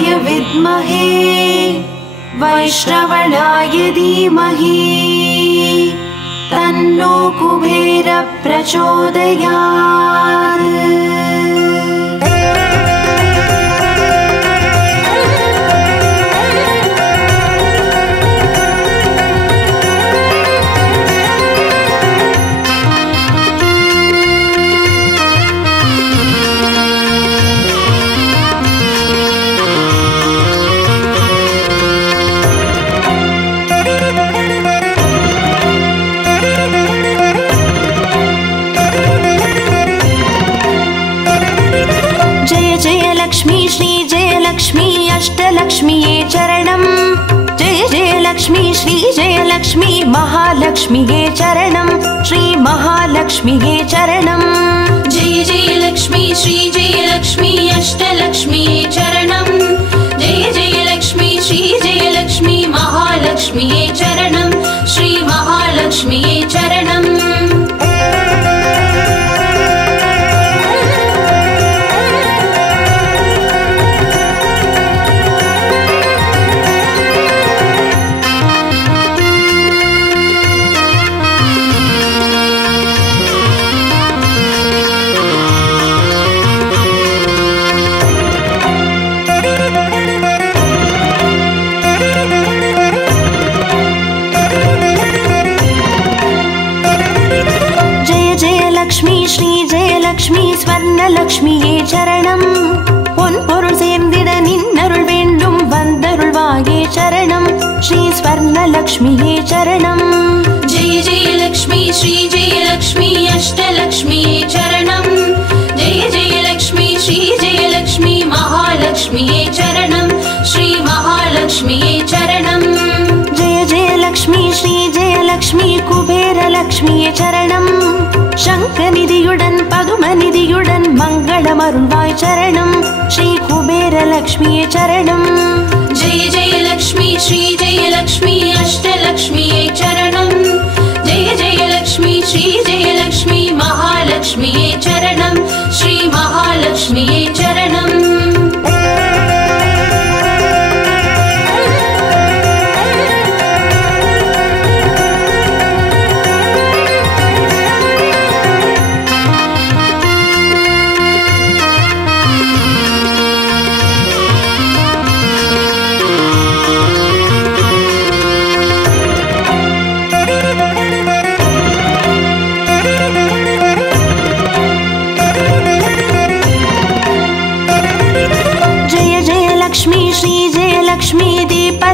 रुद्राय विद्महे वैष्णवनाय धीमहि तन्नो कुबेर प्रचोदयात्। अष्टलक्ष्मीये चरणं जय जय लक्ष्मी श्री जय लक्ष्मी महालक्ष्मीये चरणं श्री महालक्ष्मीये चरणं जय जय लक्ष्मी श्री जय लक्ष्मी अष्टलक्ष्मीये चरणं जय जय लक्ष्मी श्री जय लक्ष्मी महालक्ष्मीये चरणं श्री महालक्ष्मीये चरणं। ஸ்வர்ணலக்ஷ்மியே சரணம் பொன்பொருள் சேர்ந்திட நின்னருள் வேண்டும் வந்தருள்வாயே சரணம் ஸ்ரீ ஸ்வர்ணலக்ஷ்மியே சரணம் ஜெய ஜெய லக்ஷ்மி ஸ்ரீ ஜெய லக்ஷ்மி அஷ்டலக்ஷ்மியே சரணம் ஜெய ஜெய லக்ஷ்மி ஸ்ரீ ஜெய லக்ஷ்மி மகாலக்ஷ்மியே சரணம் ஸ்ரீ மகாலக்ஷ்மியே சரணம் ஜெய ஜெய லக்ஷ்மி ஸ்ரீ ஜெய லக்ஷ்மி குபேர லக்ஷ்மியே சரணம் शङ्खनिधियुडन् पदुमनिधियुडन् मङ्गलमरुळ्वाय चरणं श्री कुबेरलक्ष्मीये चरणं जय जय लक्ष्मी श्री जय लक्ष्मी अष्टलक्ष्मीये चरणं जय जय लक्ष्मी श्री जय लक्ष्मी महालक्ष्मीये चरणं श्री महालक्ष्मीये चरणं।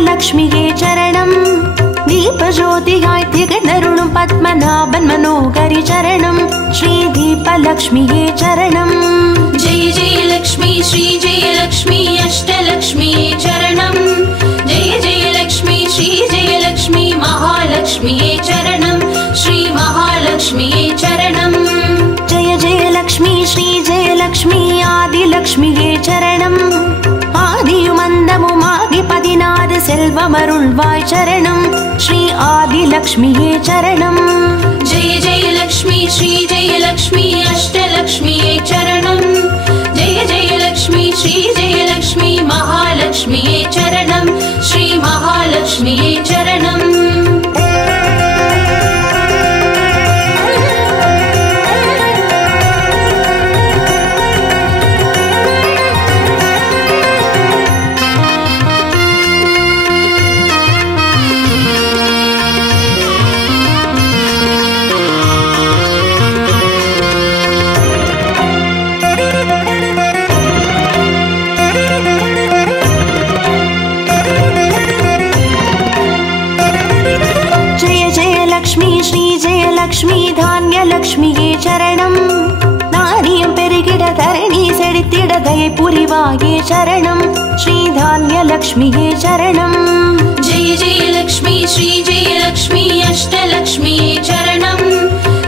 लक्ष्मीये चरणं दीपज्योतिगाय तिगनरुळुं पद्मनाभन् मनोहरि चरणं श्री दीपलक्ष्मीये चरणं जय जय लक्ष्मी श्री जय लक्ष्मी अष्टलक्ष्मीये चरणं जय जय लक्ष्मी श्री जय लक्ष्मी महालक्ष्मीये चरणं श्री महालक्ष्मीये चरणं जय जय लक्ष्मी श्री जय लक्ष्मी आदिलक्ष्मीये चरणं आदियुमन्दमुमागि पदिनारु सेल्वमरुळ्वाय चरणं श्री आदिलक्ष्मीये चरणं जय जय लक्ष्मी श्री जय लक्ष्मी अष्टलक्ष्मीये चरणं जय जय लक्ष्मी श्री जय लक्ष्मी महालक्ष्मीये चरणं श्री महालक्ष्मीये चरणं। लक्ष्मी धान्यलक्ष्मीये चरणं नारियं पेरिगिड धरणी सेडित्तिड दये पुरिवाये चरणं श्री धान्यलक्ष्मीये चरणं जय जय लक्ष्मी श्री जय लक्ष्मी अष्टलक्ष्मीये चरणं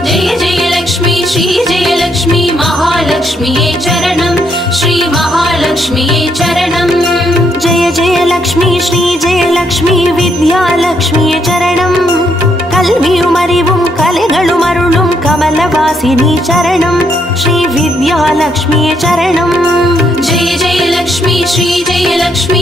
जय जय लक्ष्मी श्री जय लक्ष्मी महालक्ष्मीये चरणं श्री महालक्ष्मीये चरणं जय जय लक्ष्मी श्री जय लक्ष्मी विद्यालक्ष्मीये चरणं कल्वियुमरिवुं कलेगळुमरुळुं कमलवासिनी चरणं श्री विद्यालक्ष्मीये चरणं जय जय लक्ष्मी श्री जय लक्ष्मी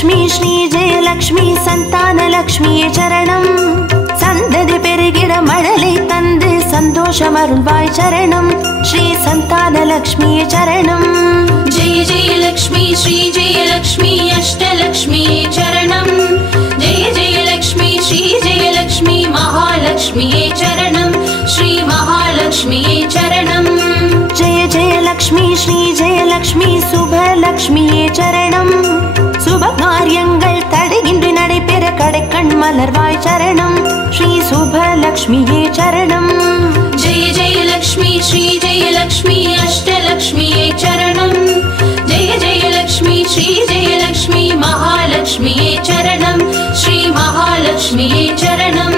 ஜெயலக்ஷ்மி ஸ்ரீ ஜெயலக்ஷ்மி சந்தான லக்ஷ்மியே சரணம். சந்ததி பெருகிட மழலை தந்து சந்தோஷம் அருள்வாய் சரணம். ஸ்ரீ சந்தான லக்ஷ்மியே சரணம். जय जय लक्ष्मी श्री जय लक्ष्मी अष्टलक्ष्मी चरणं. जय जय लक्ष्मी श्री जय लक्ष्मी महालक्ष्मी चरणं. श्री महालक्ष्मी चरणं. जय जय लक्ष्मी श्री जय लक्ष्मी சுபலக்ஷ்மியே சரணம். சுப காரியங்கள் தடையின்றி நடைபெற கடைக்கண் மலர்வாய் சரணம். ஸ்ரீ சுபலக்ஷ்மியே சரணம். जय जय लक्ष्मी श्री जय लक्ष्मी अष्टलक्ष्मी चरणं. जय जय लक्ष्मी श्री जय लक्ष्मी महालक्ष्मी चरणं. श्री महालक्ष्मी चरणं.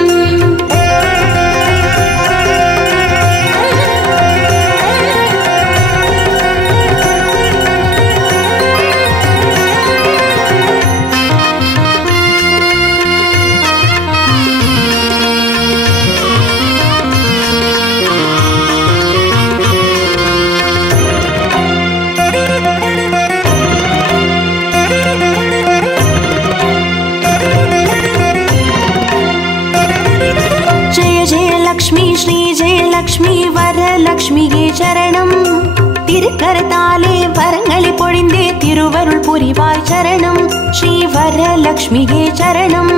லக்ஷ்மி ஸ்ரீ ஜெயலக்ஷ்மி வரலக்ஷ்மியே சரணம். திருக்கரத்தாலே வரங்களை பொழிந்தே திருவருள் புரிவாய் சரணம். ஸ்ரீ வரலக்ஷ்மியே சரணம்.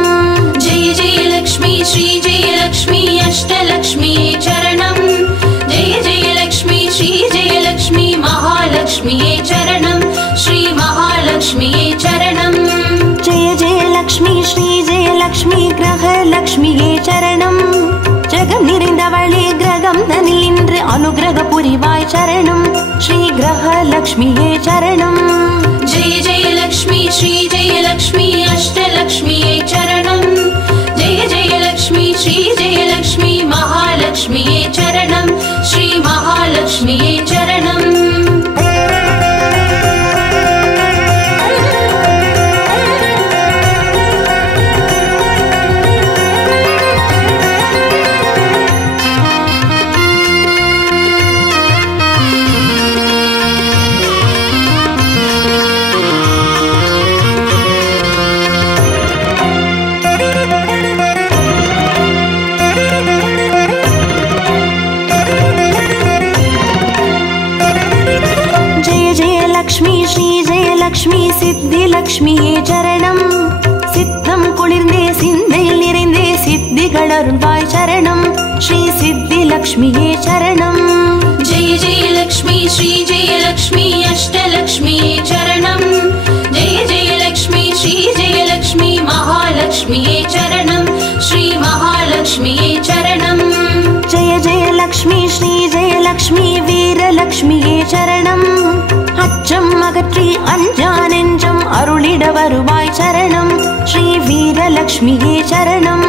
जय जय लक्ष्मी श्री जय लक्ष्मी अष्टलक्ष्मी चरणं. जय जय लक्ष्मी श्री जय लक्ष्मी महालक्ष्मी चरणं. श्री महालक्ष्मी चरणं. जय जय लक्ष्मी श्री जयलक्ष्मी கிரகலக்ஷ்மியே சரணம். ஜெகம் நிறைந்தவளே கிரகம் தனில் நின்று அனுகிரக புரிவாய் சரணம். ஸ்ரீ கிரகலக்ஷ்மியே சரணம். जय जय लक्ष्मी श्री जय लक्ष्मी अष्टलक्ष्मी चरणं. जय जय लक्ष्मी श्री जय लक्ष्मी महालक्ष्मी चरणं. श्री महालक्ष्मी चरणं. லக்ஷ்மி ஸ்ரீ ஜெயலக்ஷ்மி சித்திலக்ஷ்மியே சரணம். சித்தம் குளிர்ந்தே சிந்தையில் நிறைந்தே சித்திகள் அருள்வாய் சரணம். ஸ்ரீ சித்திலக்ஷ்மியே சரணம். जय जय लक्ष्मी श्री जय लक्ष्मी अष्टलक्ष्मी चरणं. जय जय लक्ष्मी श्री जय लक्ष्मी महालक्ष्मी चरणं. श्री महालक्ष्मी चरणं. जय जय लक्ष्मी श्री जयलक्ष्मी வீரலக்ஷ்மியே சரணம். அச்சம் அகற்றி அஞ்சா நெஞ்சம் அருளிட வருவாய் சரணம். ஸ்ரீ வீரலக்ஷ்மியே சரணம்.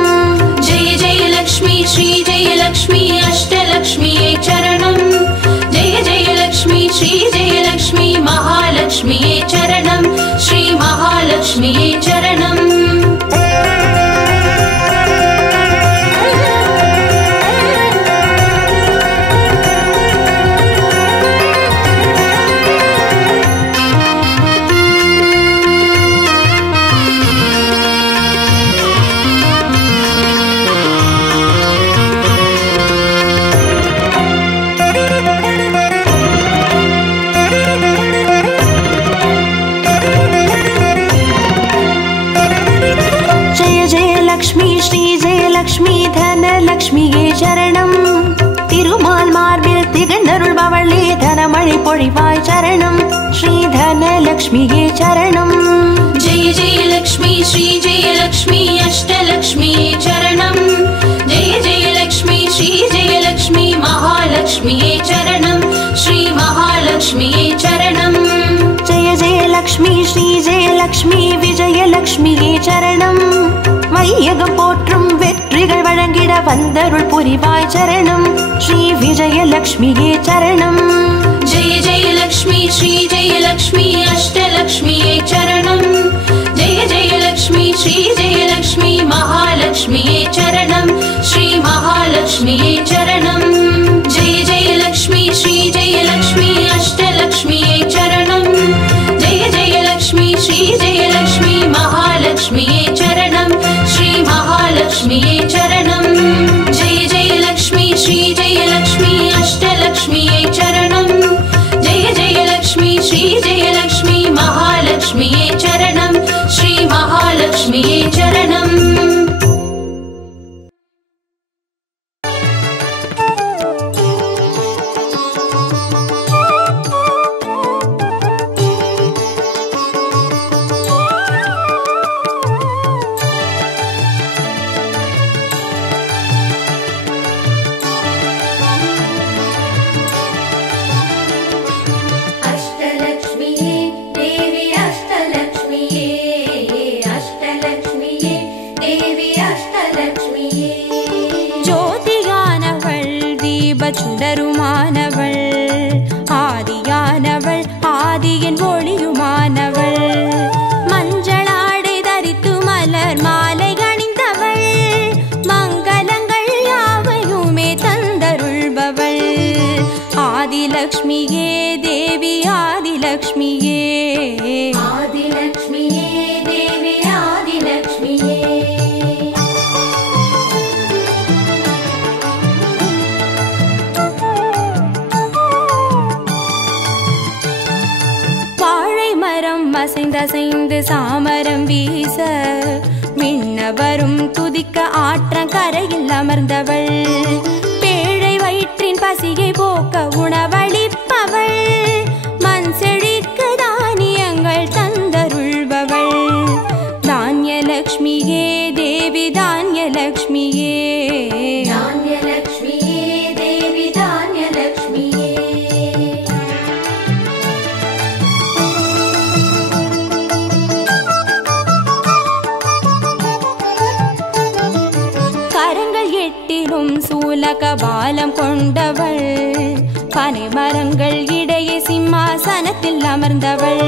जय जय लक्ष्मी श्री जय लक्ष्मी अष्टलक्ष्मी चरणं. जय जय लक्ष्मी श्री जय लक्ष्मी महालक्ष्मी चरणं. श्री महालक्ष्मी चरणं. லக்ஷ்மி ஸ்ரீ ஜெயலக்ஷ்மி தனலக்ஷ்மியே சரணம். திருமால் மார்பில் திகழ்ந்தருள்பவளே தனமழை பொழிவாய் சரணம். ஸ்ரீ தனலக்ஷ்மியே சரணம். जय जय लक्ष्मी श्री जय लक्ष्मी अष्टलक्ष्मी चरणं. जय जय लक्ष्मी श्री जय लक्ष्मी महालक्ष्मी चरणं. श्री महालक्ष्मी चरणं. जय जय लक्ष्मी श्री जयलक्ष्मी விஜயலக்ஷ்மியே சரணம். வையகம் போற்றும் வெற்றிகள் வழங்கிட வந்தருள் புரிவாய் சரணம். ஸ்ரீ விஜயலக்ஷ்மியே சரணம். जय जय लक्ष्मी श्री जय लक्ष्मी अष्टलक्ष्मी चरणं. जय जय लक्ष्मी श्री जय लक्ष्मी महालक्ष्मी चरणं. श्री महालक्ष्मी चरणं. जय जय लक्ष्मी श्री जय लक्ष्मी अष्टलक्ष्मी चरणं. जय जय लक्ष्मी श्री जय लक्ष्मी चरणं श्री महालक्ष्म्यै चरणम् சுடருமானவள் ஆதியானவள் ஆதியின் ஒளியுமானவள் மஞ்சளாடை தரித்து மலர் மாலை அணிந்தவள் மங்களங்கள் யாவையுமே தந்தருள்பவள் ஆதிலக்ஷ்மியே தேவி ஆதிலக்ஷ்மியே ஆதிலக்ஷ்மியே தேவி ஆதிலக்ஷ்மியே அசைந்து சாமரம் வீச மின்னவரும் துதிக்க ஆற்றங்கரையில் அமர்ந்தவள் பேழை வயிற்றின் பசியை போக்க உணவளிப்பவள் மண் செழிக்க தானியங்கள் தந்தருள்பவள் தானியலக்ஷ்மியே தேவி தானியலக்ஷ்மியே தானியலக்ஷ்மியே தேவி தானியலக்ஷ்மியே சூலகபாலம் கொண்டவள் பனை மரங்கள் இடையே சிம்மாசனத்தில் அமர்ந்தவள்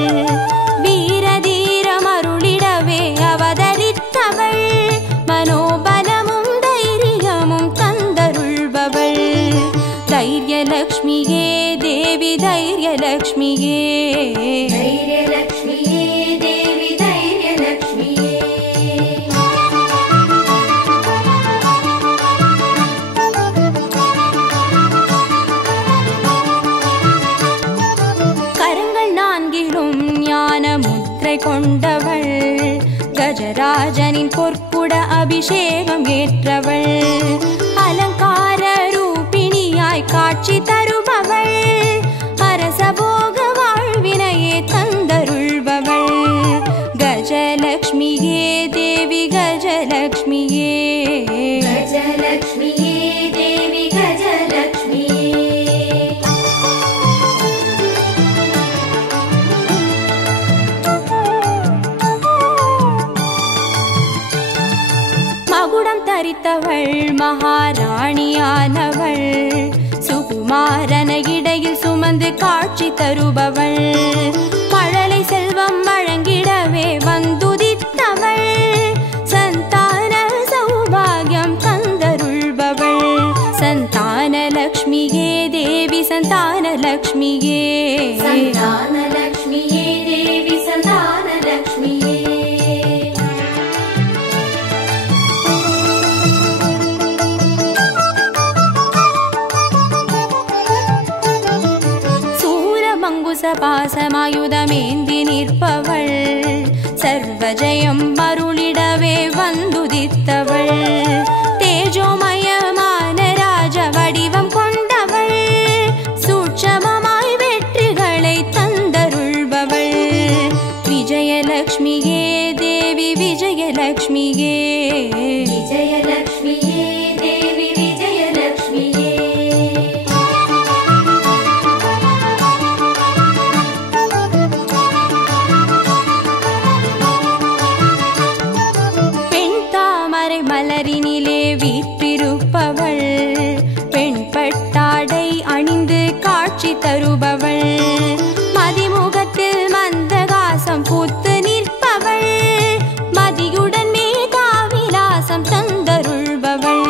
வீரதீரம் அருளிடவே அவதரித்தவள் மனோபலமும் தைரியமும் தந்தருள்பவள் தைரியலக்ஷ்மியே தேவி தைரியலக்ஷ்மியே தைரியலக்ஷ்மியே தேவி தைரியலக்ஷ்மியே கொண்டவள் கஜராஜனின் பொற்குட அபிஷேகம் ஏற்றவள் அலங்கார ரூபிணியாய் காட்சி தருபவள் அரசபோக வாழ்வினையே தந்தருள்பவள் கஜலக்ஷ்மியே தேவி கஜலக்ஷ்மியே கஜலக்ஷ்மியே தேவி கஜலக்ஷ்மியே மகுடம் தரித்தவள் மகாராணியானவள் சுகுமாரன இடையில் சுமந்து காட்சி தருபவள் மழலை செல்வம் வழங்கிடவே வந்துதித்தவள் சந்தான சௌபாகியம் தந்தருள்பவள் சந்தானலக்ஷ்மியே தேவி சந்தானலக்ஷ்மியே சந்தானலக்ஷ்மியே தேவி சந்தானலக்ஷ்மியே பாசமாயுதமேந்தி நிற்பவள் சர்வஜயம் அருளிடவே வந்துதித்தவள் தேஜோமயமான ராஜ வடிவம் கொண்டவள் சூட்சமமாய் வெற்றிகளை தந்தருள்பவள் விஜயலக்ஷ்மியே தேவி விஜயலக்ஷ்மியே விஜயலக்ஷ்மியே தேவி விஜயலக்ஷ்மியே மலரினிலே வீற்றிருப்பவள் பெண் பட்டாடை அணிந்து காட்சி தருபவள் மதிமுகத்தில் மந்தகாசம் பூத்து நிற்பவள் மதியுடன் மேதாவிலாசம் தந்தருள்பவள்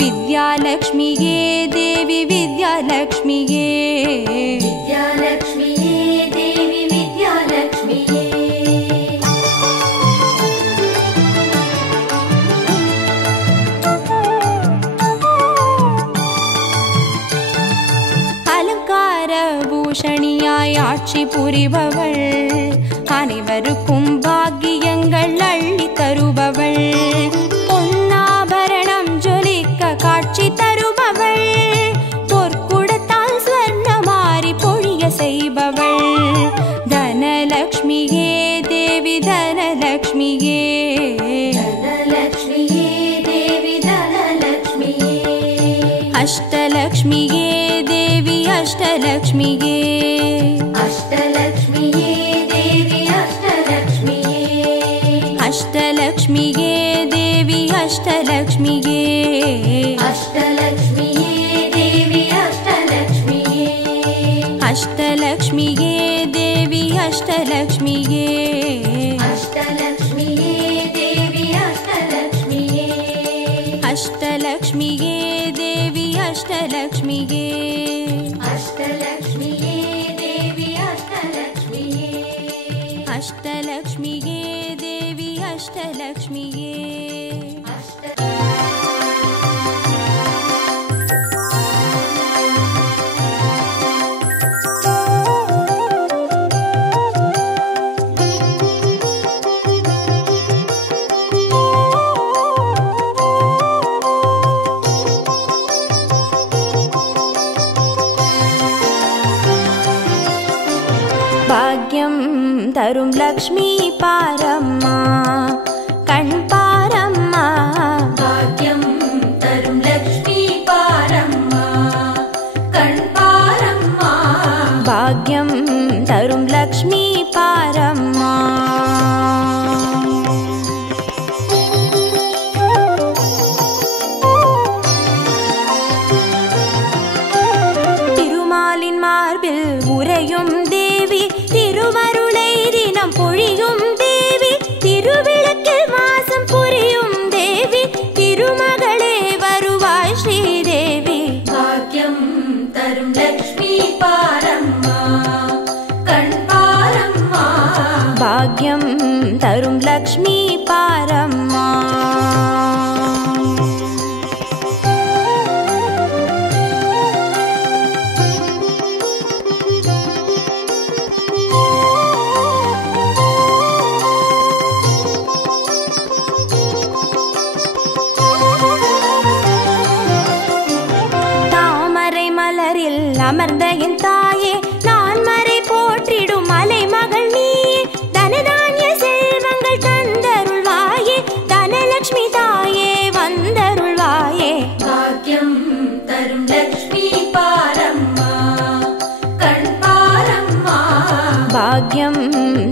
வித்யாலக்ஷ்மியே தேவி வித்யாலக்ஷ்மியே வித்யாலக்ஷ்மியே தேவி வித்யாலக்ஷ்மியே பூஷணியாய் ஆட்சி புரிபவள் அனைவருக்கும் देवी धनलक्ष्मिये देवी धनलक्ष्मिये अष्टलक्ष्मिये देवी अष्टलक्ष्मिये देवी अष्टलक्ष्मिये देवी अष्टलक्ष्मिये देवी अष्टलक्ष्मिये देवी अष्टलक्ष्मिये देवी अष्टलक्ष्मिये देवी अष्टलक्ष्मिये देवी अष्टलक्ष्मिये देवी अष्टलक्ष्मिये भाग्यं तरुं लक्ष्मी पारम्मा कण्पारम्मा भाग्यं तरुं लक्ष्मी पारम्मा कण्पारम्मा भाग्यं तरुं लक्ष्मी पारम्मा तिरुमालिन् मार्बिल उरैयुम देवी तिरुवरुளை தினம் பொழியும் தேவி திருவிளக்கில் வாசம் புரியும் தேவி திருமகளே வருவாய் ஸ்ரீதேவி भाग्यं तरुं लक्ष्मी पारम्मा कण्पारम्मा भाग्यं तरुं लक्ष्मी पारम्मा அமர்ந்த என் தாயே நான் மறை போற்றிடும் மலை மகள் நீயே தனதானிய செல்வங்கள் தந்தருள்வாயே தனலட்சுமி தாயே வந்தருள்வாயே भाग्यं तरुं लक्ष्मी पारम्मा कण्पारम्मा भाग्यं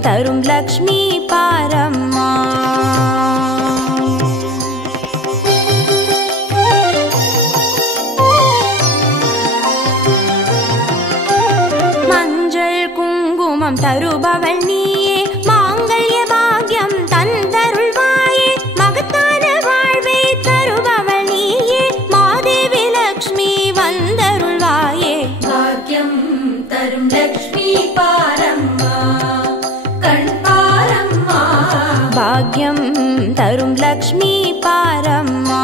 तरुं लक्ष्मी पारम्मा தருபவள் நீயே மாங்கல்ய பாக்யம் தந்தருள்வாயே மகத்தான வாழ்வை தருபவள் நீயே மாதேவி லக்ஷ்மி வந்தருள்வாயே भाग्यं तरुं लक्ष्मी पारम्मा कण्पारम्मा भाग्यं तरुं लक्ष्मी पारम्मा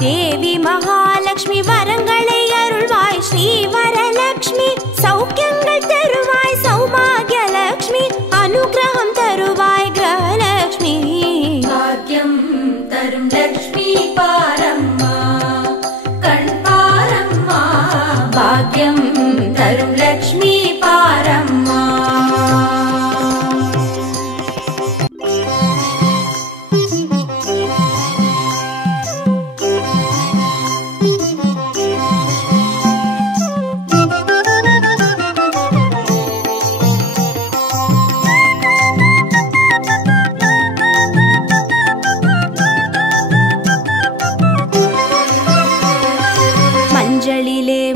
देवी महालक्ष्मी वरंगळे अरुள்வாய் श्री वरलक्ष्मी सौख्यंगल तरुवाय सौभाग्य लक्ष्मी अनुग्रहं तरुवाय ग्रहलक्ष्मी भाग्यं तरुं लक्ष्मी पारम्मा कण्पारम्मा भाग्यं तरुं लक्ष्मी पारम्मा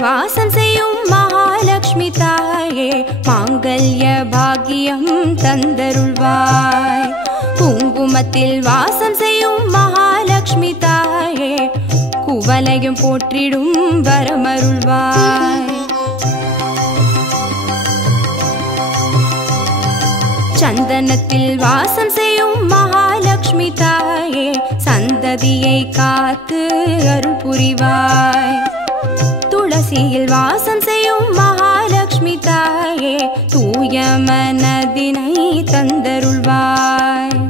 வாசம் செய்யும் மகாலட்சுமி தாயே மாங்கல்ய பாக்கியம் தந்தருள்வாய் குங்குமத்தில் வாசம் செய்யும் மகாலட்சுமி தாயே குவலையும் போற்றிடும் வரமருள்வாய் சந்தனத்தில் வாசம் செய்யும் மகாலட்சுமி தாயே சந்ததியை காத்து அருள் புரிவாய் துளசியில் வாசம் செய்யும் மகாலட்சுமி தாயே தூய மனதினை தந்தருள்வாய்.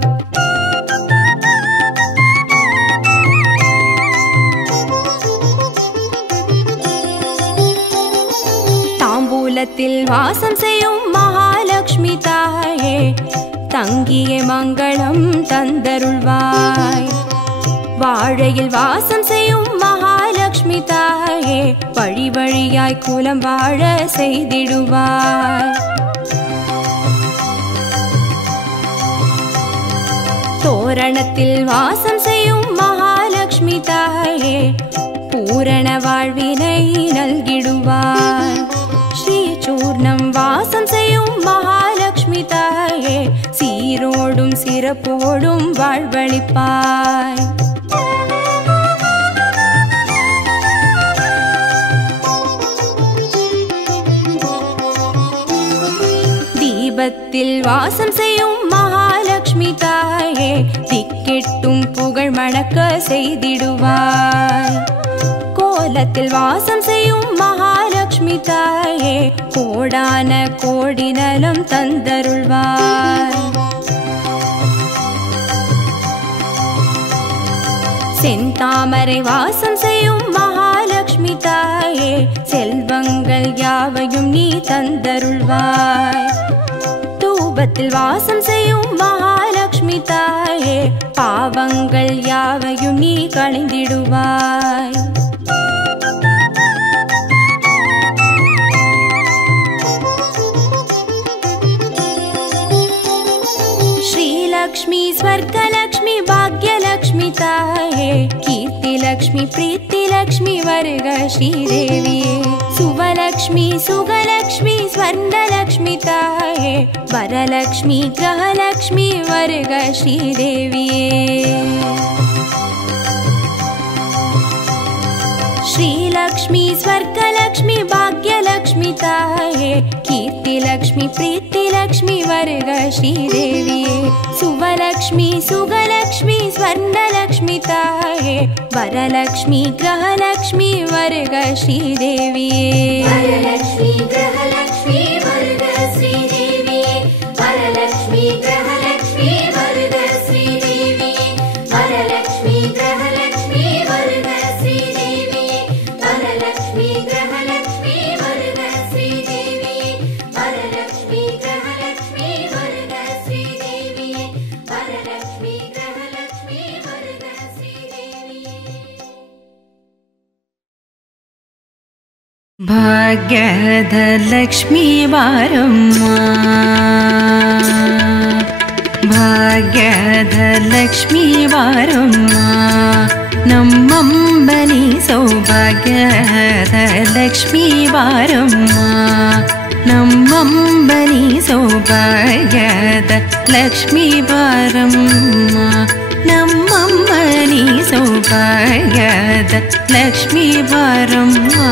தாம்பூலத்தில் வாசம் செய்யும் மகாலட்சுமி தாயே தங்கிய மங்களம் தந்தருள்வாய். வாழையில் வாசம் செய்யும் மகாலட்சுமி தாயே வழி வழியாய் குலம் வாழ செய்திடுவாய். தோரணத்தில் வாசம் செய்யும் மகாலட்சுமி தாயே பூரண வாழ்வினை நல்கிடுவாய். ஸ்ரீ சூர்ணம் வாசம் செய்யும் மகாலட்சுமி தாயே சீரோடும் சிறப்போடும் வாழ்வளிப்பாய். தீபத்தில் வாசம் செய்யும் மகாலட்சுமி தாயே திக்கெட்டும் புகழ் மணக்க செய்திடுவாய். கோலத்தில் வாசம் செய்யும் மகாலட்சுமி தாயே கோடான கோடி நலம் தந்தருள்வாய். செந்தாமரை வாசம் செய்யும் மகாலட்சுமி தாயே செல்வங்கள் யாவையும் நீ தந்தருள்வாய். தூபத்தில் வாசம் செய்யும் மகாலட்சுமி தாயே பாவங்கள் யாவையும் நீ களைந்திடுவாய். श्रीलक्ष्मी स्वर्गलक्ष्मी भाग्यलक्ष्मी ताये कीर्तिलक्ष्मी प्रीतिलक्ष्मी वर्ग श्रीदेविये सुवलक्ष्मी सुगलक्ष्मी स्वर्णलक्ष्मी ताये वरलक्ष्मी ग्रहलक्ष्मी वर्ग श्रीदेविये श्रीलक्ष्मी स्वर्गलक्ष्मी भाग्यलक्ष्मी ताये कीर्तिलक्ष्मी प्रीतिलक्ष्मी वर्ग श्रीदेविये सुवलक्ष्मी सुगलक्ष्मी स्वर्णलक्ष्मी ताये वरलक्ष्मी ग्रहलक्ष्मी वर्ग श्रीदेविये वरलक्ष्मी ग्रहलक्ष्मी वर्ग श्रीदेविये वरलक्ष्मी ग्रहलक्ष्मी वर्ग श्रीदेविये वरलक्ष्मी ग्रहलक्ष्मी वर्ग श्रीदेविये वरलक्ष्मी ग्रहलक्ष्मी वर्ग श्रीदेविये वरलक्ष्मी ग्रहलक्ष्मी वर्ग श्रीदेविये वरलक्ष्मी ग्रहलक्ष्मी वर्ग श्रीदेविये भाग्यद लक्ष्मी वारम्मा भाग्यद लक्ष्मी वारम्मा नम्मंबनी सौभाग्यद लक्ष्मी वारम्मा नम्मंबनी सौभाग्यद लक्ष्मी वारम्मा नम्मंबनी सौभाग्यद लक्ष्मी वारम्मा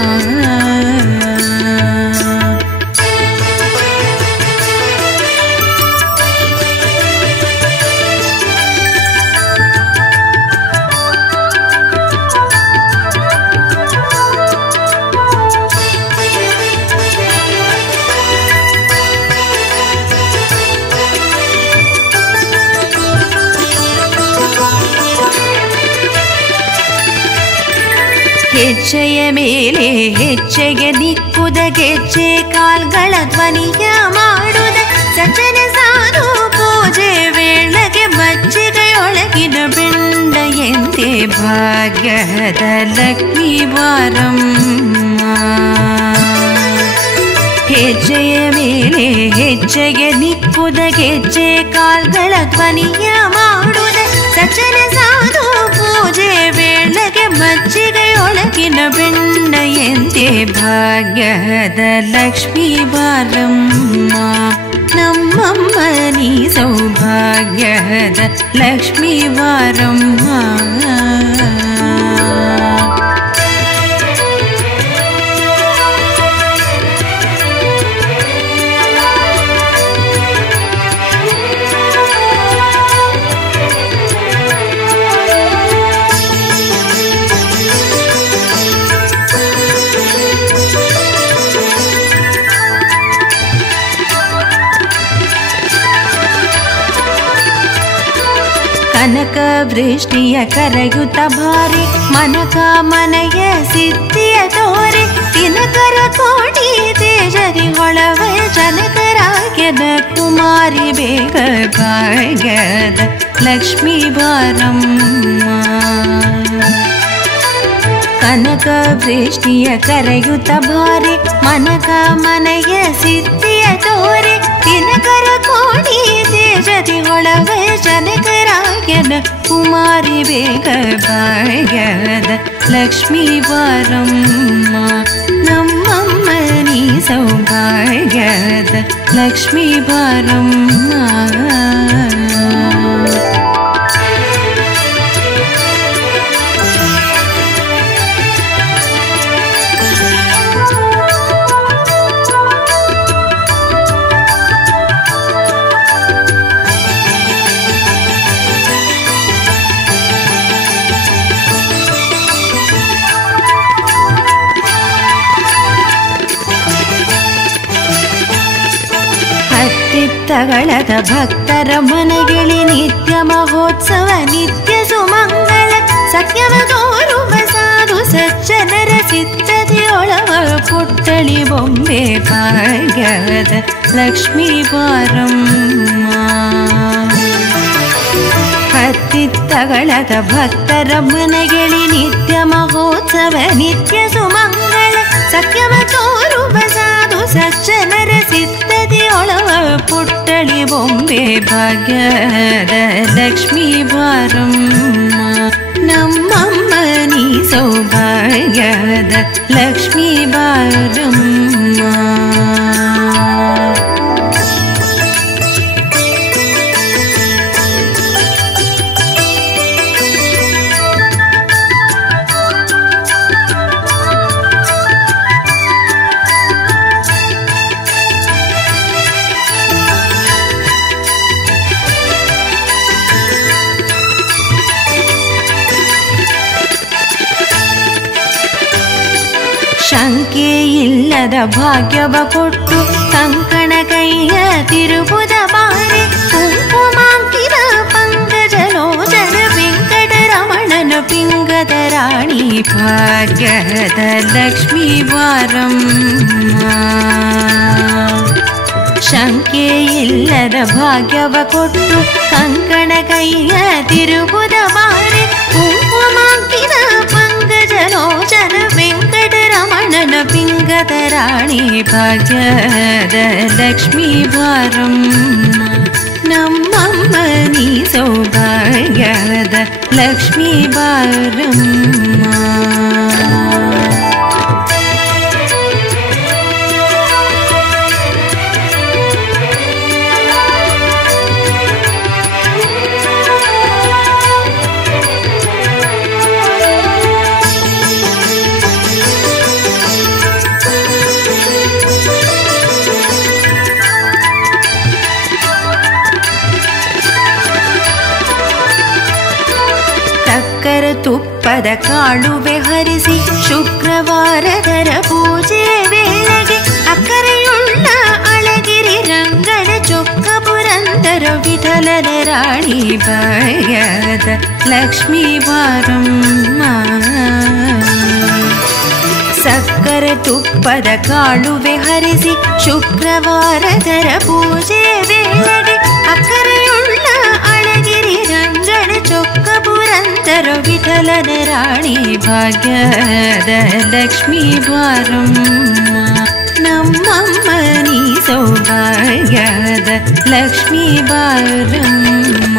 ಹೆಜ್ಜೆಯ ಮೇಲೆ ಹೆಜ್ಜೆಗೆ ನಿಕ್ಕುದ ಗೆಜ್ಜೆ ಕಾಲ್ಗಳ ಧ್ವನಿಯ ಮಾಡುದ ಸಜ್ಜನ ಸಾಧು ಪೂಜೆ ವೇಳೆಗೆ ಮಜ್ಜಿಗೆಯೊಳಗಿನ ಬೆಂಡ ಎಂದೇ ಭಾಗ್ಯದ ಲಕ್ಷ್ಮೀ ವಾರಮ್ಮ ಹೆಜ್ಜೆಯ ಮೇಲೆ ಹೆಜ್ಜೆಗೆ ನಿಕ್ಕುದ ಗೆಜ್ಜೆ ಕಾಲ್ಗಳ ಧ್ವನಿಯ ಮಾಡುದ ಸಜ್ಜನ ಸಾಧು ಪೂಜೆ ವೇಳೆಗೆ ಮಜ್ಜಿಗೆಯೊಳಗಿನ ಬೆಂಡ ಎಂದೇ ಭಾಗ್ಯದ ಲಕ್ಷ್ಮೀ ವಾರಮ್ಮ ನಮ್ಮಮ್ಮ ನೀ ಸೌಭಾಗ್ಯದ ಲಕ್ಷ್ಮೀ ವಾರಮ್ಮ ಕನಕ ವೃಷ್ಟಿಯ ಕರೆಯುತ್ತ ಭಾರಿ ಮನಕ ಮನೆಯ ಸಿದ್ಧಿಯ ತೋರಿ ದಿನಕರ ಕೋಟಿ ತೇಜರಿ ಹೊಳವ ಜನಕರಾಗ್ಯದ ಕುಮಾರಿ ಬೇಗ ಭಾಗ್ಯದ ಲಕ್ಷ್ಮೀ ಬಾರಮ್ಮ. ಕನಕ ವೃಷ್ಟಿಯ ಕರೆಯುತ್ತ ಭಾರಿ ಮನಕ ಮನೆಯ ಸಿದ್ಧಿಯ ತೋರಿ ದಿನಕರ ಕೋಟಿ ತೇಜದಿ ಹೊಳವ ಜನಕರಾಗ್ಯದ ಕುಮಾರಿ ಬೇಗ ಭಾಗ್ಯದ ಲಕ್ಷ್ಮೀ ಬಾರಮ್ಮ. ನಮ್ಮಮ್ಮ ನೀ ಸೌಭಾಗ್ಯದ ಲಕ್ಷ್ಮೀ ಬಾರಮ್ಮ. ತಗಳದ ಭಕ್ತರ ಮನೆಗಿಳಿ ನಿತ್ಯ ಮಹೋತ್ಸವ ನಿತ್ಯ ಸುಮಂಗಳ ಸತ್ಯವ ತೋರುವ ಸಾಧು ಸಜ್ಜನರ ಚಿತ್ತದಿಯೊಳವ ಪುಟ್ಟಳಿ ಬೊಂಬೆ ಭಾಗ್ಯದ ಲಕ್ಷ್ಮೀ ಬಾರಮ್ಮ. ಹತ್ತಿತ್ತಗಳದ ಭಕ್ತರ ಮನೆಗಿಳಿ ನಿತ್ಯ ಮಹೋತ್ಸವ ನಿತ್ಯ ಸುಮಂಗಳ ಸತ್ಯವ ತೋರುವ ಸಾಧು ಸಜ್ಜನರ ಚಿತ್ತದಿಯೊಳವ ಪುಟ್ಟಳಿ ಬೊಂಬೆ ಭಾಗ್ಯದ ಲಕ್ಷ್ಮೀ ಬಾರಮ್ಮ. ನಮ್ಮಮ್ಮ ನೀ ಸೌಭಾಗ್ಯದ ಲಕ್ಷ್ಮೀ ಬಾರಮ್ಮ. ಶಂಕೆ ಇಲ್ಲದ ಭಾಗ್ಯವ ಕೊಟ್ಟು ಕಂಕಣ ಕೈಯ ತಿರುಬುದ ಬಾರಿ ಕುಂಕುಮಾಂಕಿತ ಪಂಕಜಲೋಚನ ವೆಂಕಟರಮಣನ ಪಿಂಗದ ರಾಣಿ ಭಾಗ್ಯದ ಲಕ್ಷ್ಮೀ ಬಾರಮ್ಮ. ಶಂಕೆ ಇಲ್ಲದ ಭಾಗ್ಯವ ಕೊಟ್ಟು ಕಂಕಣ ಕೈಯ ತಿರುಬುದ ಬಾರಿ ಕುಂಕುಮಾಂಕಿತ ಪಂಕಜಲೋಚನ ವೆಂಕಟರಮಣನ ಪಿಂಗದ ರಾಣಿ ಭಾಗ್ಯದ ಲಕ್ಷ್ಮೀ ಬಾರಮ್ಮ. ನಮ್ಮಮ್ಮ ನೀ ಸೌಭಾಗ್ಯದ ಲಕ್ಷ್ಮೀ ಬಾರಮ್ಮ. ತುಪ್ಪದ ಕಾಳುವೆ ಹರಿಸಿ ಶುಕ್ರವಾರದರ ಪೂಜೆ ವೇಳೆಗೆ ಅಕ್ಕರೆಯುಳ್ಳ ಅಳಗಿರಿ ರಂಗನ ಚೊಕ್ಕ ಪುರಂದರ ವಿಠಲನ ರಾಣಿ ಭಾಗ್ಯದ ಲಕ್ಷ್ಮೀ ಬಾರಮ್ಮ. ಸಕ್ಕರೆ ತುಪ್ಪದ ಕಾಳುವೆ ಹರಿಸಿ ಶುಕ್ರವಾರದರ ಪೂಜೆ ವೇಳೆಗೆ ಅಕ್ಕರೆಯುಳ್ಳ ಅಳಗಿರಿ ರಂಗನ ಚೊಕ್ಕ ಪುರಂದರ ವಿಠಲನ ರಾಣಿ ಭಾಗ್ಯದ ಲಕ್ಷ್ಮೀ ಬಾರಮ್ಮ. ನಮ್ಮಮ್ಮ ನೀ ಸೌಭಾಗ್ಯದ ಲಕ್ಷ್ಮೀ ಬಾರಮ್ಮ.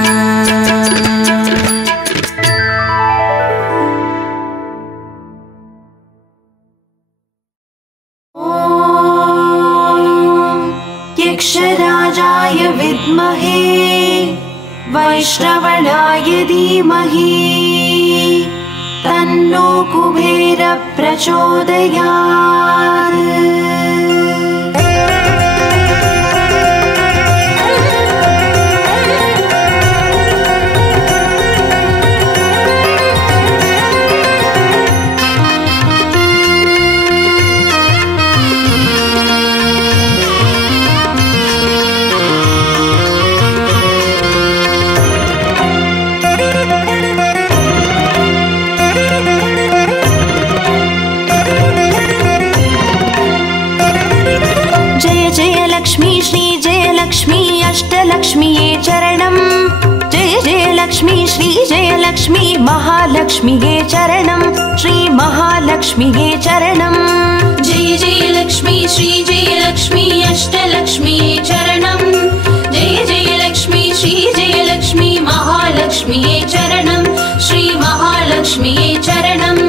यक्षराजाय विद्महे वैष्णवणाय धीमहि तन्नो कुबेर प्रचोदयात्। जयलक्ष्मी श्रीजयलक्ष्मी अष्टलक्ष्मीये चरणम् जय जयलक्ष्मी श्रीजयलक्ष्मी महालक्ष्मीये चरणम् श्री महालक्ष्मीये चरणम् जय जयलक्ष्मी श्रीजयलक्ष्मी अष्टलक्ष्मीये चरणम् जय जयलक्ष्मी श्रीजयलक्ष्मी महालक्ष्मीये चरणम् श्री महालक्ष्मीये चरणम्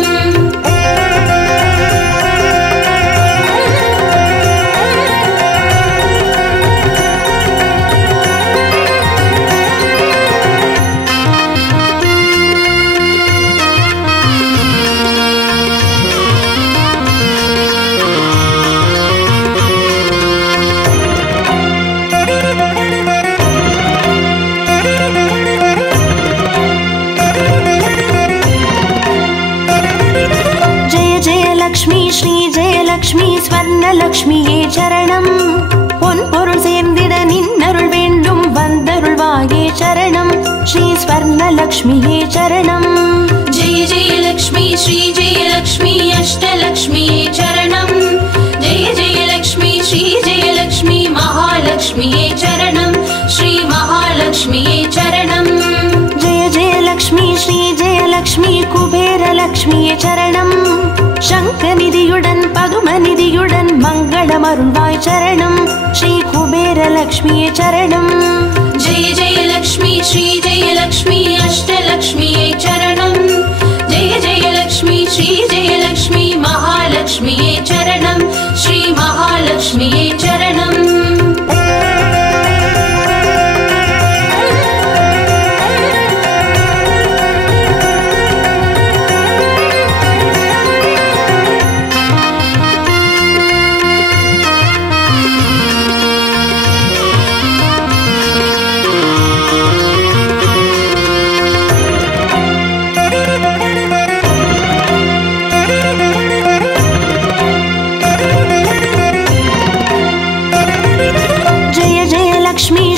श्रीजयलक्ष्मी स्वर्णलक्ष्मीये चरणम् பொன்பொருள் சேர்ந்திட நின்னருள் வேண்டும் வந்தருள்வாயே சரணம் ஸ்ரீ ஸ்வர்ணலக்ஷ்மியே சரணம் जय जयलक्ष्मी श्रीजयलक्ष्मी अष्टलक्ष्मीये चरणम् जय जयलक्ष्मी श्रीजयलक्ष्मी महालक्ष्मीये चरणम् श्री महालक्ष्मीये चरणम् जय जयलक्ष्मी श्रीजयलक्ष्मी कुबेरलक्ष्मिये चरणम् शङ्खनिधियुடன் பதுமநிதியுடன் மங்களமருள்வாய் சரணம் ஸ்ரீ குபேரலக்ஷ்மியே சரணம் जय जयलक्ष्मी श्रीजयलक्ष्मी अष्टलक्ष्मीये चरणम् जय जयलक्ष्मी श्रीजयलक्ष्मी महालक्ष्मीये चरणम् श्री महालक्ष्मीये चरणम्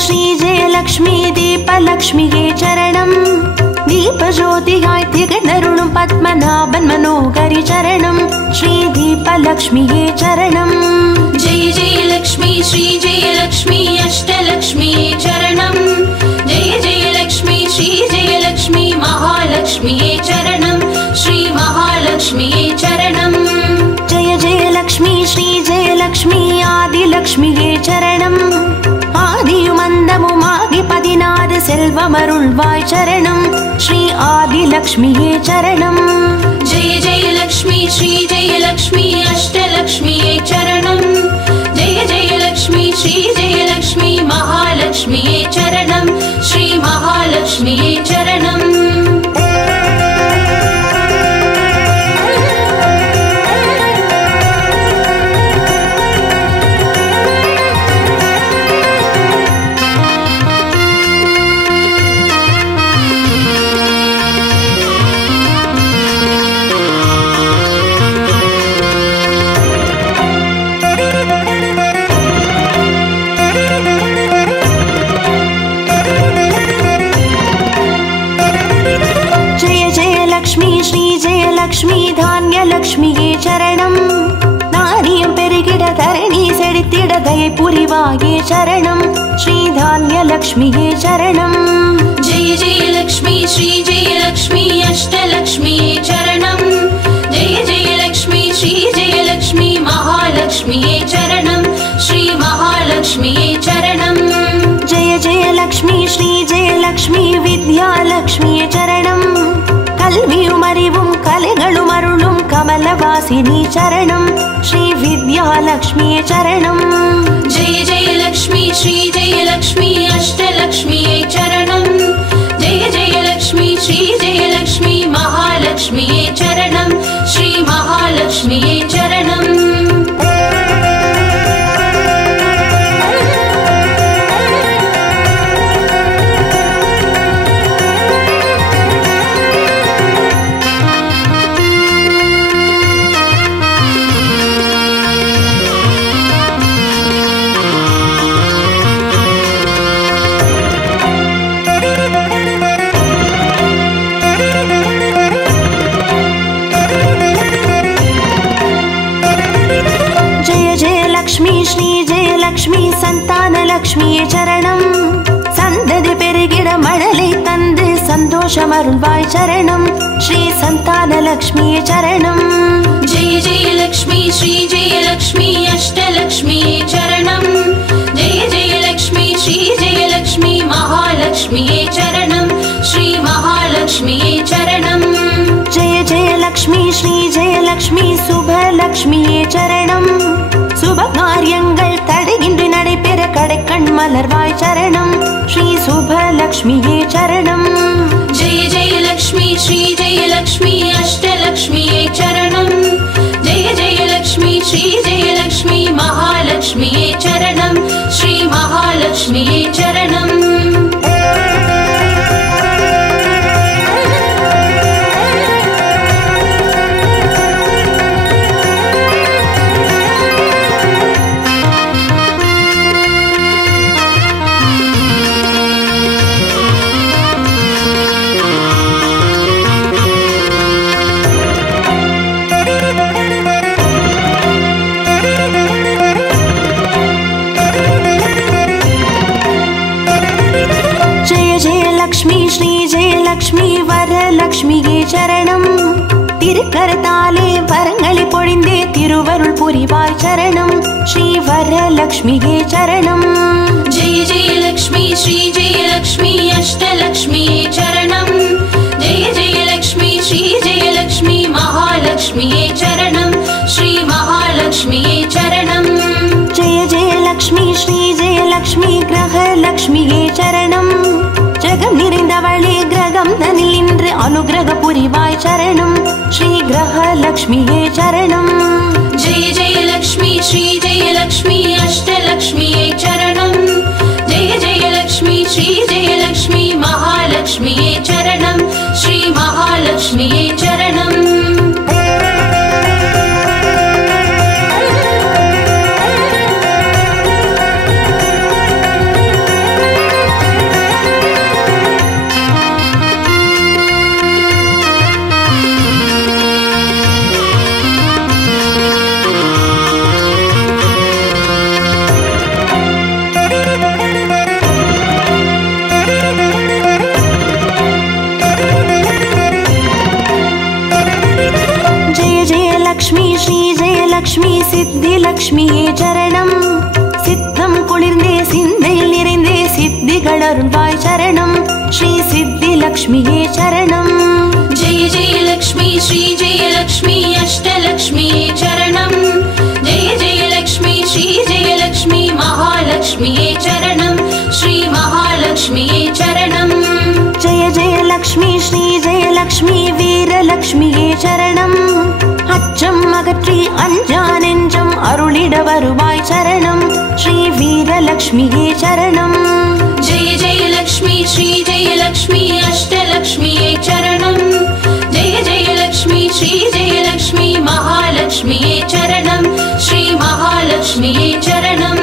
श्रीजयलक्ष्मी दीपलक्ष्मिये चरणम् दीपज्योतियाय திகழ்ந்தருளும் பத்மநாபன் மனோகரி சரணம் ஸ்ரீ दीपलक्ष्मिये चरणम् जय जयलक्ष्मी श्रीजयलक्ष्मी अष्टलक्ष्मीये चरणम् जय जयलक्ष्मी श्रीजयलक्ष्मी महालक्ष्मीये चरणम् श्री महालक्ष्मीये चरणम् जय जयलक्ष्मी श्रीजयलक्ष्मी आदिलक्ष्मिये चरणम् ஆதியுமந்தமுமாகி 16 செல்வமருள்வாய் சரணம் ஸ்ரீ ஆதிலக்ஷ்மியே சரணம் जय जयलक्ष्मी श्रीजयलक्ष्मी अष्टलक्ष्मीये चरणम् जय जयलक्ष्मी श्रीजयलक्ष्मी महालक्ष्मीये चरणम् श्री महालक्ष्मीये चरणम् श्रीजयलक्ष्मी धान्यलक्ष्मिये चरणम् நாரியம் பெருகிட தரணி செழித்திட தயை புரிவாயே சரணம் ஸ்ரீ धान्यलक्ष्मिये चरणम् जय जयलक्ष्मी श्रीजयलक्ष्मी अष्टलक्ष्मीये चरणम् जय जयलक्ष्मी श्रीजयलक्ष्मी महालक्ष्मीये चरणम् श्री महालक्ष्मीये चरणम् जय जयलक्ष्मी श्रीजयलक्ष्मी विद्यालक्ष्मिये चरणम् கல்வியும் அறிவும் கலைகளும் அருளும் கமலவாசினி சரணம் ஸ்ரீ வித்யாலக்ஷ்மியே சரணம் जय जयलक्ष्मी श्रीजयलक्ष्मी अष्टलक्ष्मीये चरणम् जय जयलक्ष्मी श्रीजयलक्ष्मी महालक्ष्मीये चरणम् श्री महालक्ष्मीये चरणम् லக்ஷ்மி சந்தான லக்ஷ்மியே சரணம். சந்ததி பெருகிட மழலை தந்து சந்தோஷம் அருள்வாய் சரணம். ஸ்ரீ சந்தான லக்ஷ்மியே சரணம். जय जय लक्ष्मी श्री जय लक्ष्मी अष्टलक्ष्मी चरणं. जय जय लक्ष्मी श्री जय लक्ष्मी महालक्ष्मी चरणं. श्री महालक्ष्मी चरणं. जय जय लक्ष्मी श्री जय लक्ष्मी சுபலக்ஷ்மியே சரணம். சுப காரியங்கள் தடையின்றி நடைபெற கடைக்கண் மலர்வாய் சரணம். ஸ்ரீ சுபலக்ஷ்மியே சரணம். जय जय लक्ष्मी श्री जय लक्ष्मी अष्टलक्ष्मी चरणं. जय जय लक्ष्मी श्री जय लक्ष्मी महालक्ष्मी चरणं. श्री महालक्ष्मी चरणं. லக்ஷ்மி ஸ்ரீ ஜெயலக்ஷ்மி வரலக்ஷ்மியே சரணம். திருக்கரத்தாலே வரங்களை பொழிந்தே திருவருள் புரிவாய் சரணம். ஸ்ரீ வரலக்ஷ்மியே சரணம். जय जय लक्ष्मी श्री जय लक्ष्मी अष्टलक्ष्मी चरणं. जय जय लक्ष्मी श्री जय लक्ष्मी महालक्ष्मी चरणं. श्री महालक्ष्मी चरणं. जय जय लक्ष्मी श्री जयलक्ष्मी கிரகலக்ஷ்மியே சரணம். ஜெகம் நிறைந்தவளே கிரகம் தனில் இன்று அனுகிரக புரிவாய் சரணம். ஸ்ரீ கிரகலக்ஷ்மியே சரணம். जय जय लक्ष्मी श्री जय लक्ष्मी अष्टलक्ष्मी चरणं. जय जय लक्ष्मी श्री जय लक्ष्मी महालक्ष्मी चरणं. श्री महालक्ष्मी चरणं. லக்ஷ்மி ஸ்ரீ ஜெயலக்ஷ்மி சித்திலக்ஷ்மியே சரணம். சித்தம் குளிர்ந்தே சிந்தையில் நிறைந்தே சித்திகள் அருள்வாய் சரணம். ஸ்ரீ சித்திலக்ஷ்மியே சரணம். जय जय लक्ष्मी श्री जय लक्ष्मी अष्टलक्ष्मी चरणं. जय जय लक्ष्मी श्री जय लक्ष्मी महालक्ष्मी चरणं. श्री महालक्ष्मी चरणं. जय जय लक्ष्मी श्री जयलक्ष्मी வீரலக்ஷ்மியே சரணம். அச்சம் அகற்றி அஞ்சா நெஞ்சம் அருளிட வருவாய் சரணம். ஸ்ரீ வீரலக்ஷ்மியே சரணம். जय जय लक्ष्मी श्री जय लक्ष्मी अष्टलक्ष्मी चरणं. जय जय लक्ष्मी श्री जय लक्ष्मी महालक्ष्मी चरणं. श्री महालक्ष्मी चरणं.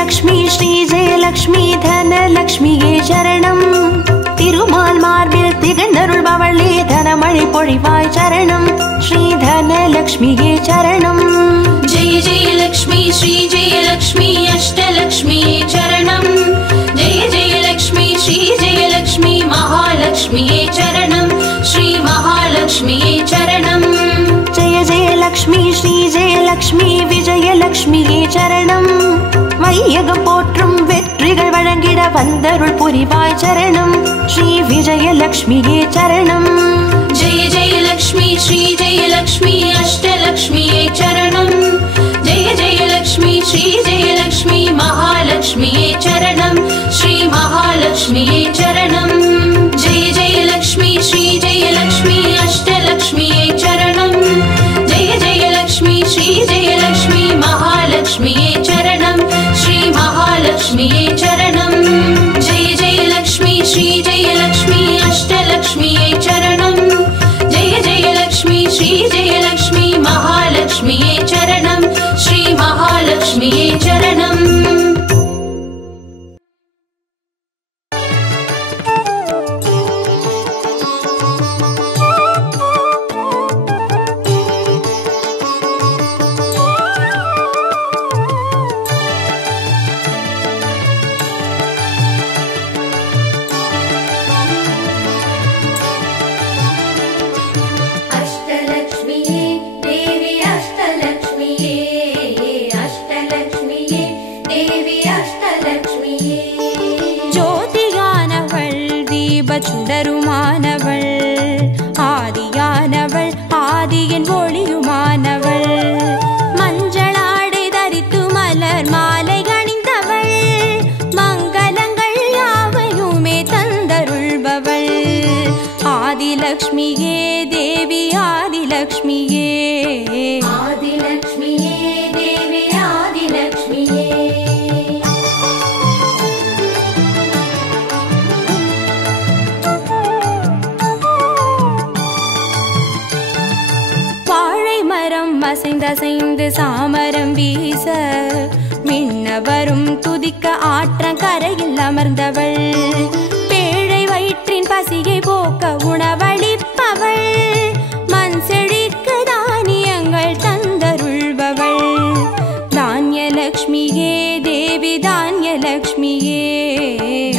லக்ஷ்மி ஸ்ரீ ஜெயலக்ஷ்மி தனலக்ஷ்மியே சரணம். திருமால் மார்பில் திகழ்ந்தருள்பவளே தனமழை பொழிவாய் சரணம். ஸ்ரீ தனலக்ஷ்மியே சரணம். जय जय लक्ष्मी श्री जय लक्ष्मी अष्टलक्ष्मी चरणं. जय जय लक्ष्मी श्री जय लक्ष्मी महालक्ष्मी चरणं. श्री महालक्ष्मी चरणं. जय जय लक्ष्मी श्री जयलक्ष्मी விஜயலக்ஷ்மியே சரணம். வையகம் போற்றும் வெற்றிகள் வழங்கிட வந்தருள் புரிவாய் சரணம். ஸ்ரீ விஜயலக்ஷ்மியே சரணம். जय जय लक्ष्मी श्री जय लक्ष्मी अष्टलक्ष्मी चरणं. जय जय लक्ष्मी श्री जय लक्ष्मी महालक्ष्मी चरणं. श्री महालक्ष्मी चरणं. जय जय लक्ष्मी श्री जय लक्ष्मी अष्टलक्ष्मी चरणं. जय जय लक्ष्मी श्री जय लक्ष्मी महालक्ष्मी चरणं. महालक्ष्म्ये चरणम्। சுடருமானவள் ஆதியானவள் ஆதியின் ஒளியுமானவள் மஞ்சளாடை தரித்து மலர் மாலை அணிந்தவள் மங்களங்கள் யாவையுமே தந்தருள்பவள் ஆதிலக்ஷ்மியே தேவி ஆதிலக்ஷ்மியே ஆதிலக்ஷ்மியே தேவி ஆதிலக்ஷ்மியே அசைந்து சாமரம் வீச மின்னவரும் துதிக்க ஆற்றங்கரையில் அமர்ந்தவள் பேழை வயிற்றின் பசியை போக்க உணவளிப்பவள் மண் செழிக்க தானியங்கள் தந்தருள்பவள் தானியலக்ஷ்மியே தேவி தானியலக்ஷ்மியே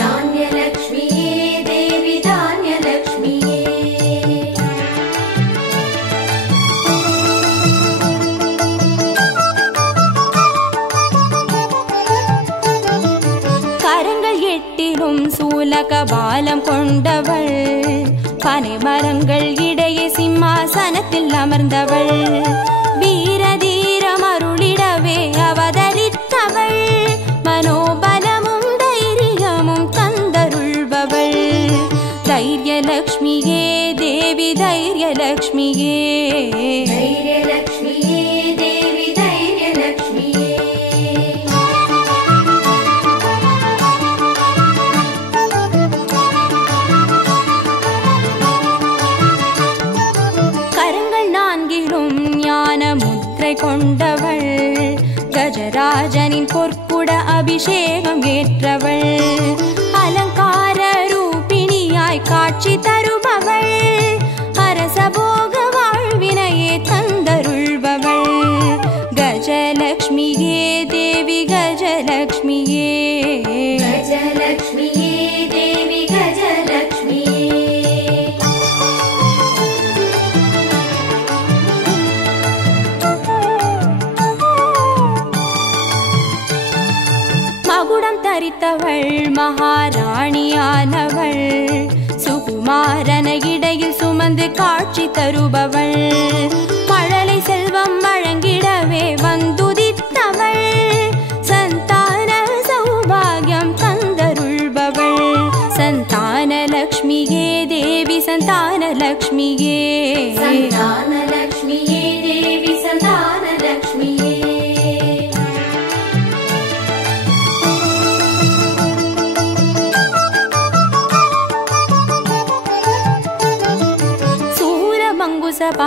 தானியலக்ஷ்மியே தேவி தானியலக்ஷ்மியே சூலகபாலம் கொண்டவள் பனை மரங்கள் இடையே சிம்மாசனத்தில் அமர்ந்தவள் வீரதீரம் அருளிடவே அவதரித்தவள் மனோபலமும் தைரியமும் தந்தருள்பவள் தைரியலக்ஷ்மியே தேவி தைரியலக்ஷ்மியே தைரியலக்ஷ்மியே தேவி தைரியலக்ஷ்மியே கொண்டவள் கஜராஜனின் பொற்குட அபிஷேகம் ஏற்றவள் அலங்கார ரூபிணியாய் காட்சி தருபவள் அரசபோக வாழ்வினையே தந்தருள்பவள் கஜலக்ஷ்மியே தேவி கஜலக்ஷ்மியே கஜலக்ஷ்மியே தேவி கஜலக்ஷ்மியே மகுடம் தரித்தவள் மகாராணியானவள் சுகுமாரன இடையில் சுமந்து காட்சி தருபவள் மழலை செல்வம் வழங்கிடவே வந்துதித்தவள் சந்தான சௌபாகியம் தந்தருள்பவள் சந்தானலக்ஷ்மியே தேவி சந்தானலக்ஷ்மியே சந்தானலக்ஷ்மியே தேவி சந்தானலக்ஷ்மியே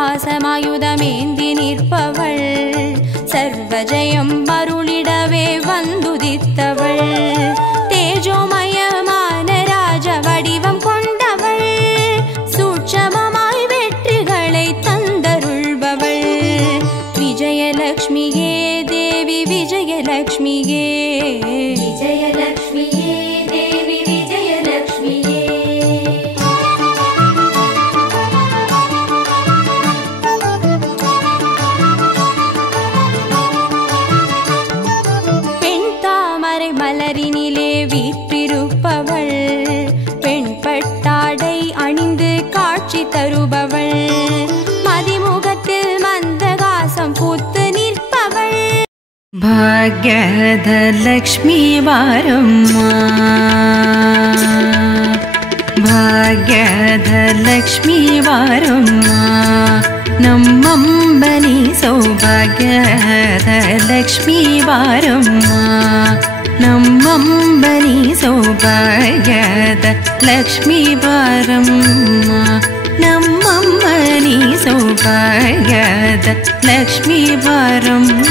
பாசமாயுதமேந்தி நிற்பவள் சர்வஜயம் அருளிடவே வந்துதித்தவள் தேஜோமயமான ராஜ வடிவம் கொண்டவள் சூட்சமமாய் வெற்றிகளை தந்தருள்பவள் விஜயலக்ஷ்மியே தேவி விஜயலக்ஷ்மியே விஜயலக்ஷ்மியே தேவி விஜயலக்ஷ்மியே மலரினிலே வீற்றிருப்பவள் பெண் பட்டாடை அணிந்து காட்சி தருபவள் மதிமுகத்தில் மந்தகாசம் பூத்து நிற்பவள் ಭಾಗ್ಯದ ಲಕ್ಷ್ಮೀ ಬಾರಮ್ಮ ಭಾಗ್ಯದ ಲಕ್ಷ್ಮೀ ಬಾರಮ್ಮ ನಮ್ಮಂಬನಿ ಸೌಭಾಗ್ಯದ ಲಕ್ಷ್ಮೀ ಬಾರಮ್ಮ ನಮ್ಮಂಬನಿ ಸೌಭಾಗ್ಯದ ಲಕ್ಷ್ಮೀ ಬಾರಮ್ಮ ನಮ್ಮಮ್ಮನಿ ಸೌಭಾಗ್ಯದ ಲಕ್ಷ್ಮೀ ಬಾರಮ್ಮ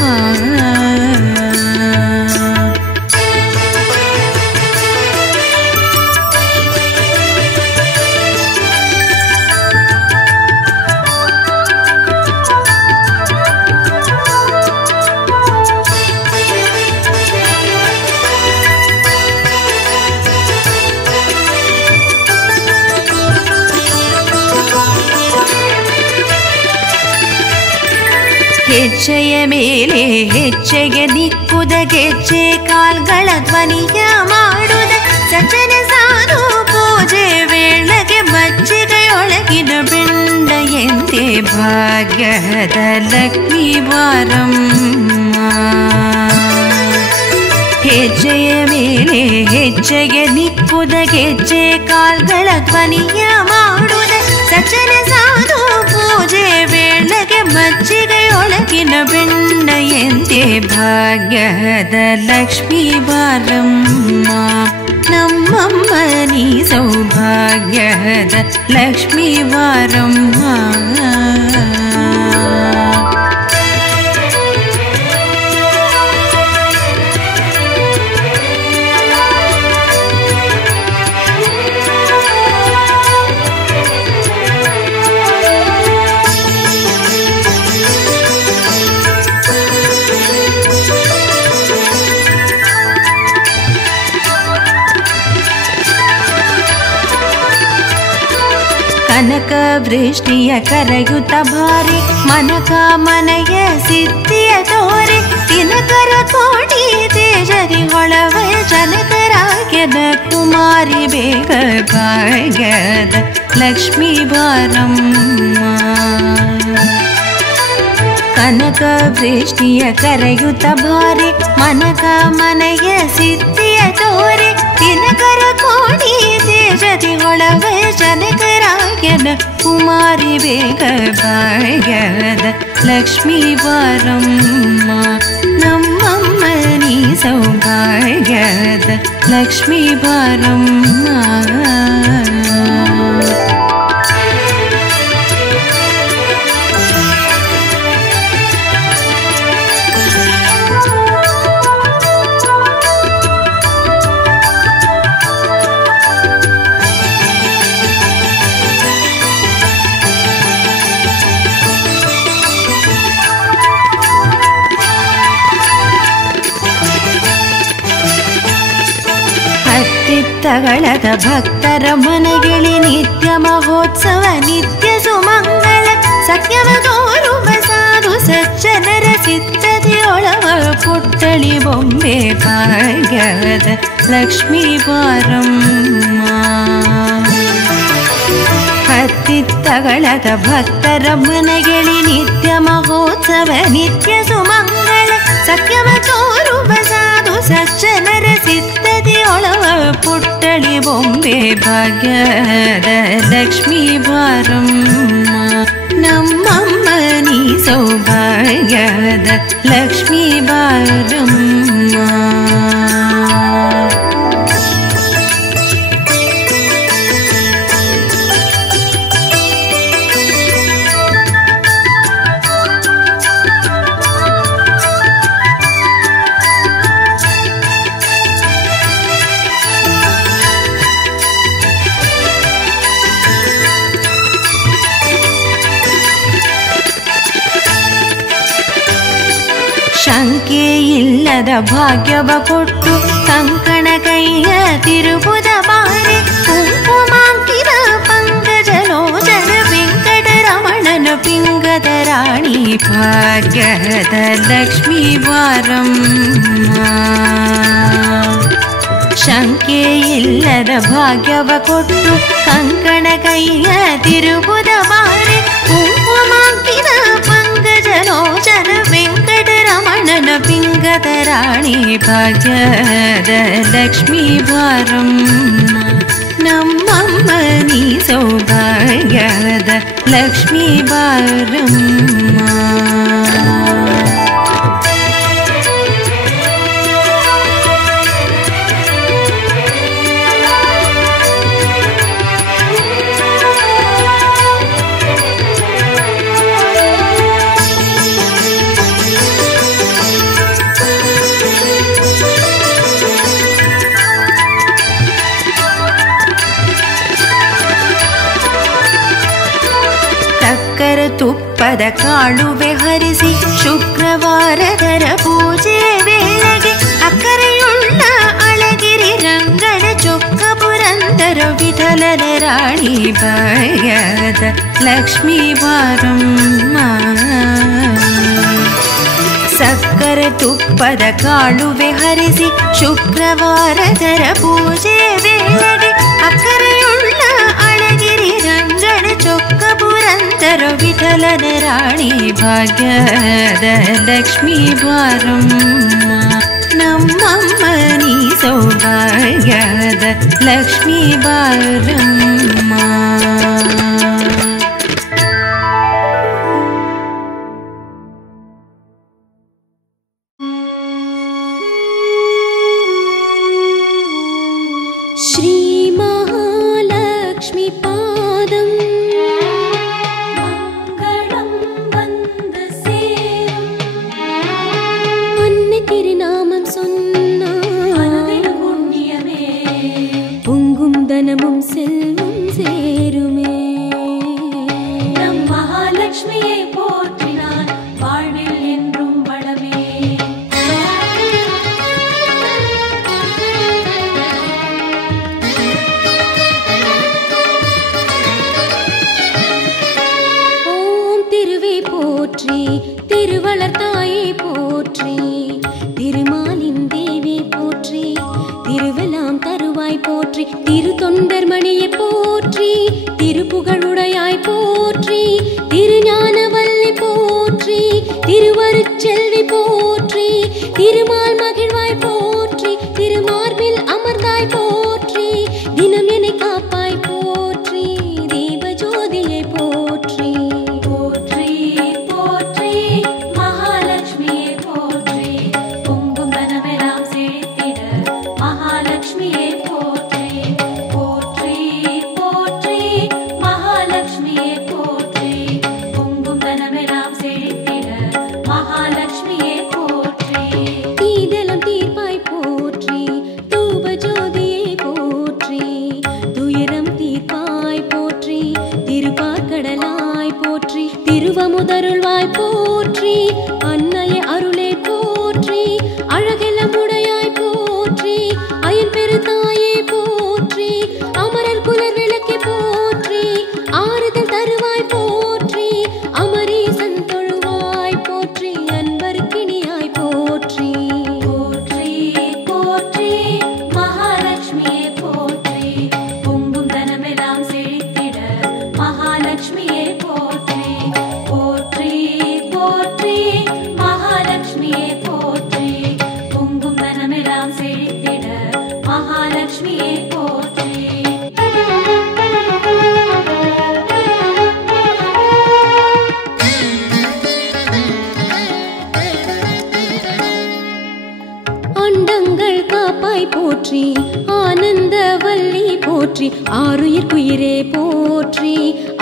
ಹೆಜ್ಜೆಯ ಮೇಲೆ ಹೆಜ್ಜೆಗೆ ನಿಕ್ಕುದ ಗೆಜ್ಜೆ ಕಾಲ್ಗಳ ಧ್ವನಿಯ ಮಾಡುದ ಸಜ್ಜನ ಸಾಧು ಪೂಜೆ ವೇಳೆಗೆ ಮಜ್ಜಿಗೆಯೊಳಗಿನ ಬೆಂಡ ಎಂದೇ ಭಾಗ್ಯದ ಲಕ್ಷ್ಮೀ ಬಾರಮ್ಮ. ಹೆಜ್ಜೆಯ ಮೇಲೆ ಹೆಜ್ಜೆಗೆ ನಿಕ್ಕುದ ಗೆಜ್ಜೆ ಕಾಲ್ಗಳ ಧ್ವನಿಯ ಮಾಡುದ ಸಜ್ಜನ ಸಾಧು ಪೂಜೆ ವೇಳೆಗೆ ಮಜ್ಜಿಗೆಯೊಳಗಿನ ಬೆಂಡ ಎಂದೇ ಭಾಗ್ಯದ ಲಕ್ಷ್ಮೀ ಬಾರಮ್ಮ. ನಮ್ಮಮ್ಮ ನೀ ಸೌಭಾಗ್ಯದ ಲಕ್ಷ್ಮೀ ಬಾರಮ್ಮ. ಕನಕ ವೃಷ್ಟಿಯ ಕರೆಯುತ್ತ ಭಾರಿ ಮನಕ ಮನೆಯ ಸಿದ್ಧಿಯ ತೋರೆ ದಿನಕರ ಕೋಟಿ ತೇಜರಿ ಹೊಳವ ಜನಕರಾಗ್ಯದ ಕುಮಾರಿ ಬೇಗ ಭಾಗ್ಯದ ಲಕ್ಷ್ಮೀ ಬಾರಮ್ಮ. ಕನಕ ವೃಷ್ಟಿಯ ಕರೆಯುತ್ತ ಭಾರಿ ಮನಕ ಮನೆಯ ಸಿದ್ಧಿಯ ತೋರೆ ದಿನಕರ ಕೋಟಿ ತೇಜದಿ ಹೊಳವ ಜನಕರಾಗ್ಯದ ಕುಮಾರಿ ಬೇಗ ಭಾಗ್ಯದ ಲಕ್ಷ್ಮೀ ಬಾರಮ್ಮ. ನಮ್ಮಮ್ಮ ನೀ ಸೌಭಾಗ್ಯದ ಲಕ್ಷ್ಮೀ ಬಾರಮ್ಮ. ತಗಳದ ಭಕ್ತರ ಮನೆಗಿಳಿ ನಿತ್ಯ ಮಹೋತ್ಸವ ನಿತ್ಯ ಸುಮಂಗಳ ಸತ್ಯವ ತೋರುವ ಸಾಧು ಸಜ್ಜನರ ಚಿತ್ತದಿಯೊಳವ ಪುಟ್ಟಳಿ ಬೊಂಬೆ ಭಾಗ್ಯದ ಲಕ್ಷ್ಮೀ ಬಾರಮ್ಮ. ಹತ್ತಿತ್ತಗಳದ ಭಕ್ತರ ಮನೆಗಿಳಿ ನಿತ್ಯ ಮಹೋತ್ಸವ ನಿತ್ಯ ಸುಮಂಗಳ ಸತ್ಯವ ತೋರುವ ಸಾಧು ಸಜ್ಜನರ ಚಿತ್ತದಿಯೊಳವ ಪುಟ್ಟಳಿ ಬೊಂಬೆ ಭಾಗ್ಯದ ಲಕ್ಷ್ಮೀ ಬಾರಮ್ಮ. ನಮ್ಮಮ್ಮ ನೀ ಸೌಭಾಗ್ಯದ ಲಕ್ಷ್ಮೀ ಬಾರಮ್ಮ. ಶಂಕೆ ಇಲ್ಲದ ಭಾಗ್ಯವ ಕೊಟ್ಟು ಕಂಕಣ ಕೈಯ ತಿರುಗುದ ಬಾರಿ ಕುಂಕುಮಾಂಕಿತ ಪಂಕಜಲೋಚನ ವೆಂಕಟರಮಣನ ಪಿಂಗದ ರಾಣಿ ಭಾಗ್ಯದ ಲಕ್ಷ್ಮೀ ಬಾರಮ್ಮ. ಶಂಕೆ ಇಲ್ಲದ ಭಾಗ್ಯವ ಕೊಟ್ಟು ಕಂಕಣ ಕೈಯ ತಿರುಗುದ ಬಾರಿ ಕುಂಕುಮಾಂಕಿತ ಪಂಕಜಲೋಚನ ವೆಂಕಟರಮಣನ ಪಿಂಗದ ರಾಣಿ ಭಾಗ್ಯದ ಲಕ್ಷ್ಮೀ ಬಾರಮ್ಮ. ನಮ್ಮಮ್ಮ ನೀ ಸೌಭಾಗ್ಯದ ಲಕ್ಷ್ಮೀ ಬಾರಮ್ಮ. ತುಪ್ಪದ ಕಾಳುವೆ ಹರಿಸಿ ಶುಕ್ರವಾರದರ ಪೂಜೆ ವೇಳೆಗೆ ಅಕ್ಕರೆಯುಳ್ಳ ಅಳಗಿರಿ ರಂಗನ ಚೊಕ್ಕ ಪುರಂದರ ವಿಠಲನ ರಾಣಿ ಭಾಗ್ಯದ ಲಕ್ಷ್ಮೀ ಬಾರಮ್ಮ. ಸಕ್ಕರೆ ತುಪ್ಪದ ಕಾಳುವೆ ಹರಿಸಿ ಶುಕ್ರವಾರದರ ಪೂಜೆ ವೇಳೆಗೆ ಅಕ್ಕರೆಯುಳ್ಳ ಅಳಗಿರಿ ರಂಗಣ ಚೊಕ್ಕ ಪುರಂದರ ವಿಠಲನ ರಾಣಿ ಭಾಗ್ಯದ ಲಕ್ಷ್ಮೀ ಬಾರಮ್ಮ ನಮ್ಮಮ್ಮ ನೀ ಸೌಭಾಗ್ಯದ ಲಕ್ಷ್ಮೀ ಬಾರಮ್ಮ. श्री महालक्ष्मी पादं मंगलं वंद सेरुम अन्ने तिरुनामं सोन्नाल पुण्यमे பொங்கும் தனமும் செல்வம் சேருமே. நம் மகாலட்சுமியை போற்றினான் வாழ்வில் என்றும் வளமே. போற்றி திருவளர் தாயே போற்றி திருமாலின் தேவி போற்றி திருவெல்லாம் தருவாய் போற்றி திரு தொண்டர் மணியை போற்றி திருப்புகழுடையாய் போற்றி திருஞானவல்லி போற்றி திருவருட்செல்வி போற்றி திருமால் மகிழ்வாய் போற்றி திருமார்பில் அமர்ந்தாய் போற்றி தினம் என்னை காப்பாய் போற்றி தீபஜோதியை போற்றி திருவமுதருள்வாய் போற்றி அன்னைய அருளே போற்றி அழகெல்லாம் உடையாய் போற்றி அயன் பெருதாயே போற்றி அமரர் குலர் விளக்கே போற்றி ஆறுதல் தருவாய் போற்றி அமரீசன் தொழுவாய் போற்றி அன்பர்க்கினியாய் போற்றி போற்றி போற்றி மகாலட்சுமியே போற்றி பொங்கும் தனமெல்லாம் செழித்திட மகாலட்சுமியே போற்றி போற்றி போற்றி மகாலட்சுமியே போற்றி பொங்கும் தனமெல்லாம் செழித்திட மகாலட்சுமியே போற்றி. அண்டங்கள் காப்பாய் போற்றி ஆனந்த வல்லி போற்றி ஆருயிர்க்குயிரே போற்றி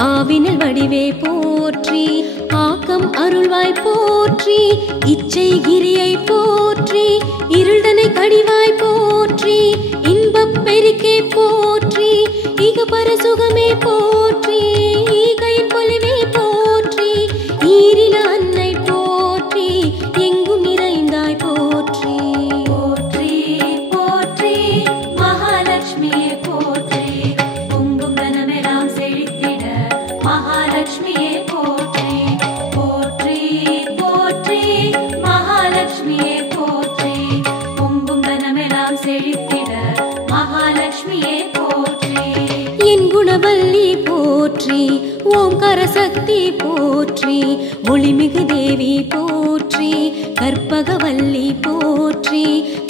ஆவினல் வடிவே போற்றி ஆக்கம் அருள்வாய் போற்றி இச்சை கிரியை போற்றி இருள்தனை கடிவாய் போற்றி இன்பப் பெருக்கே போற்றி இக பரசுகமே போற்றி ஈகையின் பொலிவே போற்றி ஈரில அன்னை போற்றி எங்கும் நிறைந்தாய் போற்றி போற்றி போற்றி மகாலட்சுமியே போற்றி பொங்கும் தனமெல்லாம் செழித்திட மகாலட்சுமியே போற்றி போற்றி போற்றி மகாலட்சுமியே போற்றி பொங்கும் தனமெல்லாம் செழித்திட மகாலட்சுமியே போற்றி. என் குணவல்லி போற்றி ஓம்கார சக்தி போற்றி ஒளிமிகு தேவி போற்றி கற்பகவல்லி போற்றி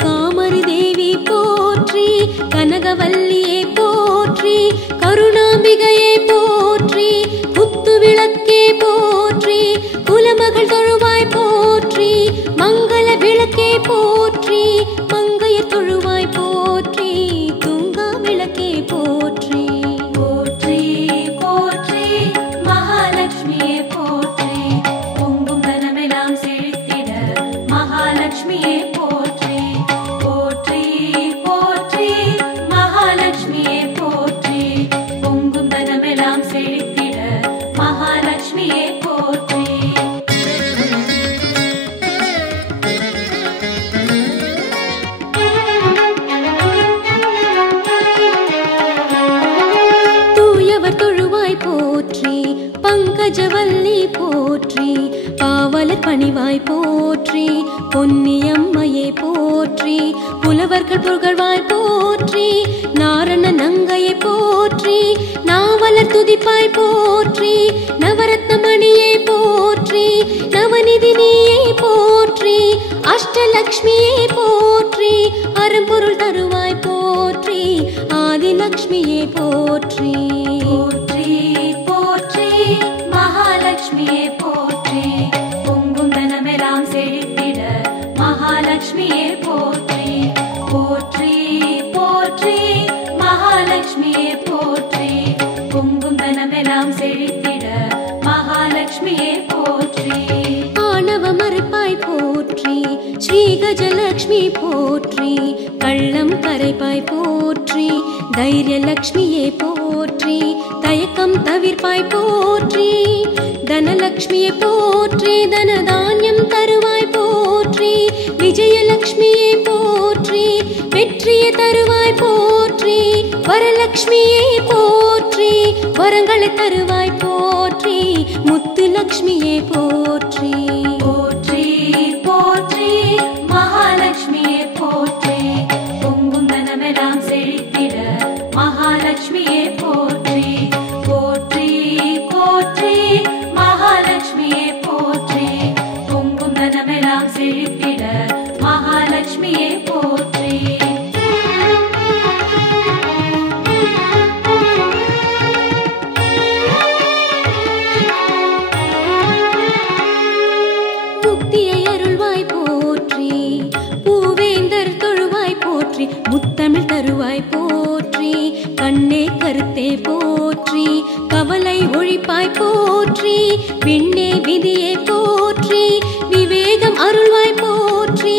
காமரு தேவி போற்றி கனகவல்லியே போற்றி கருணாம்பிகையே போற்றி குத்து விளக்கே போற்றி குலமகள் தொழுவாய் போற்றி மங்கள விளக்கே போற்றி மங்கைய தொழுவாய் போற்றி தூங்கா விளக்கே போற்றி போற்றி போற்றி மகாலட்சுமியே போற்றி பொங்கும் தனமெல்லாம் செழித்திட மகாலட்சுமியே போற்றி போற்றி போற்றி மகாலட்சுமியே பூங்குடியே போற்றி, புலவர்கள் புகழ்வாய் போற்றி, நாரண நங்கையை போற்றி, நாவலர் துதிப்பாய் போற்றி, நவரத்னமணியை போற்றி, நவநிதி நீயை போற்றி, அஷ்டலக்ஷ்மியை போற்றி, அரும்பொருள் தருவாய் போற்றி, ஆதிலக்ஷ்மியை போற்றி. போற்றி போற்றி மகாலட்சுமியே போற்றி, பொங்கும் தனமெல்லாம் செழித்திட மகாலட்சுமியே போற்றி. போற்றி போற்றி மகாலட்சுமியே போற்றி, பொங்கும் தனமெல்லாம் செழித்திட மகாலட்சுமியே போற்றி. ஆணவ மறுப்பாய் போற்றி, ஸ்ரீ கஜலக்ஷ்மி போற்றி, கள்ளம் கரைப்பாய் போற்றி, தைரியலக்ஷ்மியே போற்றி, தயக்கம் தவிர்ப்பாய் போற்றி, தனலக்ஷ்மியை போற்றி, தனதானியம் தருவாய் போற்றி, விஜயலக்ஷ்மியை போற்றி, வெற்றியை தருவாய் போற்றி, வரலக்ஷ்மியை போற்றி, வரங்களை தருவாய் போற்றி, முத்துலக்ஷ்மியை போற்றி. போற்றி போற்றி மகாலட்சுமியே போற்றி, பொங்கும் தனமெல்லாம் செழித்திட மகாலட்சுமியே போற்றி. போற்றி போற்றி மகாலட்சுமியே போற்றி, பொங்கும் தனமெல்லாம் செழித்திட மகாலட்சுமியே போற்றி. முக்தியை அருள்வாய் போற்றி, பூவேந்தர் தொழுவாய் போற்றி, முத்தமிழ் தருவாய் போற்றி, கண்ணே கருத்தே போற்றி, கவலை ஒழிப்பாய் போற்றி, விண்ணே விதியை போற்றி, விவேகம் அருள்வாய் போற்றி,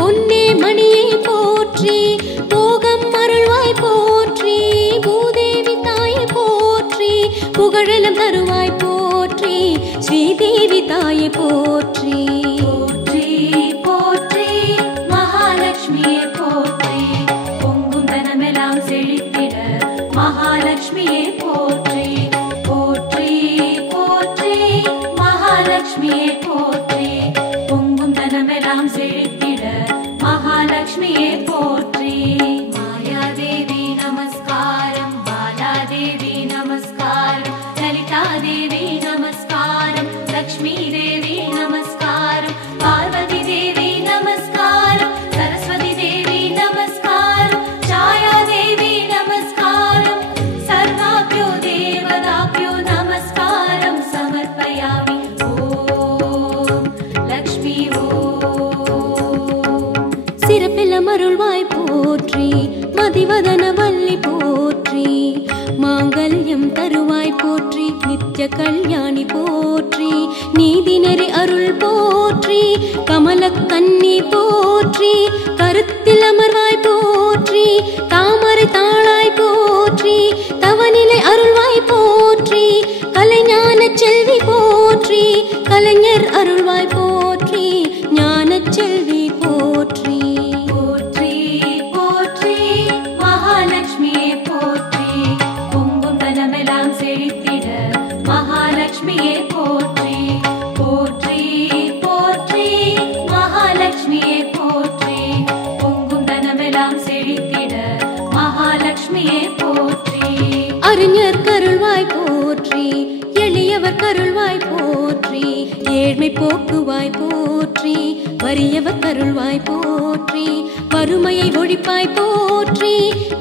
பொன்னே மணியை போற்றி, போகம் அருள்வாய் போற்றி, பூதேவி தாயை போற்றி, புகழெல்லாம் தருவாய் போற்றி, ஸ்ரீதேவி தாயை போற்றி. போற்றி போற்றி மகாலட்சுமியே போற்றி, பொங்கும் தனமெல்லாம் செழித்திட மகாலட்சுமியே போற்றி. போற்றி போற்றி மகாலட்சுமியே போற்றி, பொங்கும் தனமெல்லாம் செழித்திட மகாலட்சுமியே போற்றி. மாயாதேவி நமஸ்காரம், பாலாதேவி நமஸ்காரம், லலிதாதேவி நமஸ்காரம், லக்ஷ்மி தேவி நமஸ்காரம், பார்வதி தேவி நமஸ்காரம், சரஸ்வதி தேவி நமஸ்காரம், ಛಾಯಾದೇವಿ நமஸ்காரம், சர்வாப்யோ தேவதாப்யோ நமஸ்காரம் சமர்ப்பயாமி. ஓம் லக்ஷ்மி ஓம். சிறப்பெல்லாம் அருள்வாய் போற்றி, மதிவதன வல்லி போற்றி, மாங்கல்யம் தருவாய் போற்றி, நித்ய கல்யாணி போற்றி, நீதி நெறி அருள் போற்றி, கமல கன்னி போற்றி, கருத்தில் அமர்வாய் போற்றி, தாமரை தாளாய் போற்றி, தவநிலை அருள்வாய் போற்றி, கலைஞான செல்வி போற்றி, கலைஞர் அருள்வாய் போற்றி, ஞான செல்வி போற்றி. போற்றி போற்றி மகாலட்சுமியே போற்றி, பொங்கும் தனமெல்லாம் செழித்திட மகாலட்சுமியே போற்றி. போற்றி போற்றி மகாலட்சுமியே போற்றி, பொங்கும் தனமெல்லாம் செழித்திட மகாலட்சுமியே போற்றி. அறிஞர் கருள்வாய் போற்றி, எளியவர் கருள்வாய் போற்றி, ஏழ்மை போக்குவாய் போற்றி, வறியவர் கருள்வாய் போற்றி, வறுமையை ஒழிப்பாய் போற்றி,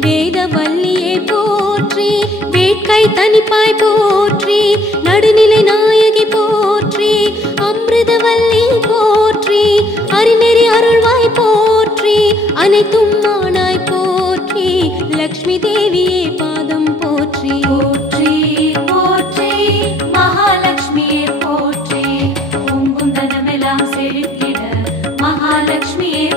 வேத வல்லியை போற்றி, வேட்கை தனிப்பாய் போற்றி, நடுநிலை நாயகி போற்றி, அமிர்தவல்லி போற்றி, அறிநெறி அருள்வாய் போற்றி, அனைத்தும் மானாய் போற்றி, லக்ஷ்மி தேவியே பாதம் போற்றி. போற்றி போற்றி மகாலட்சுமியே போற்றி, பொங்கும் தனமெல்லாம் செழித்திட மகாலட்சுமியே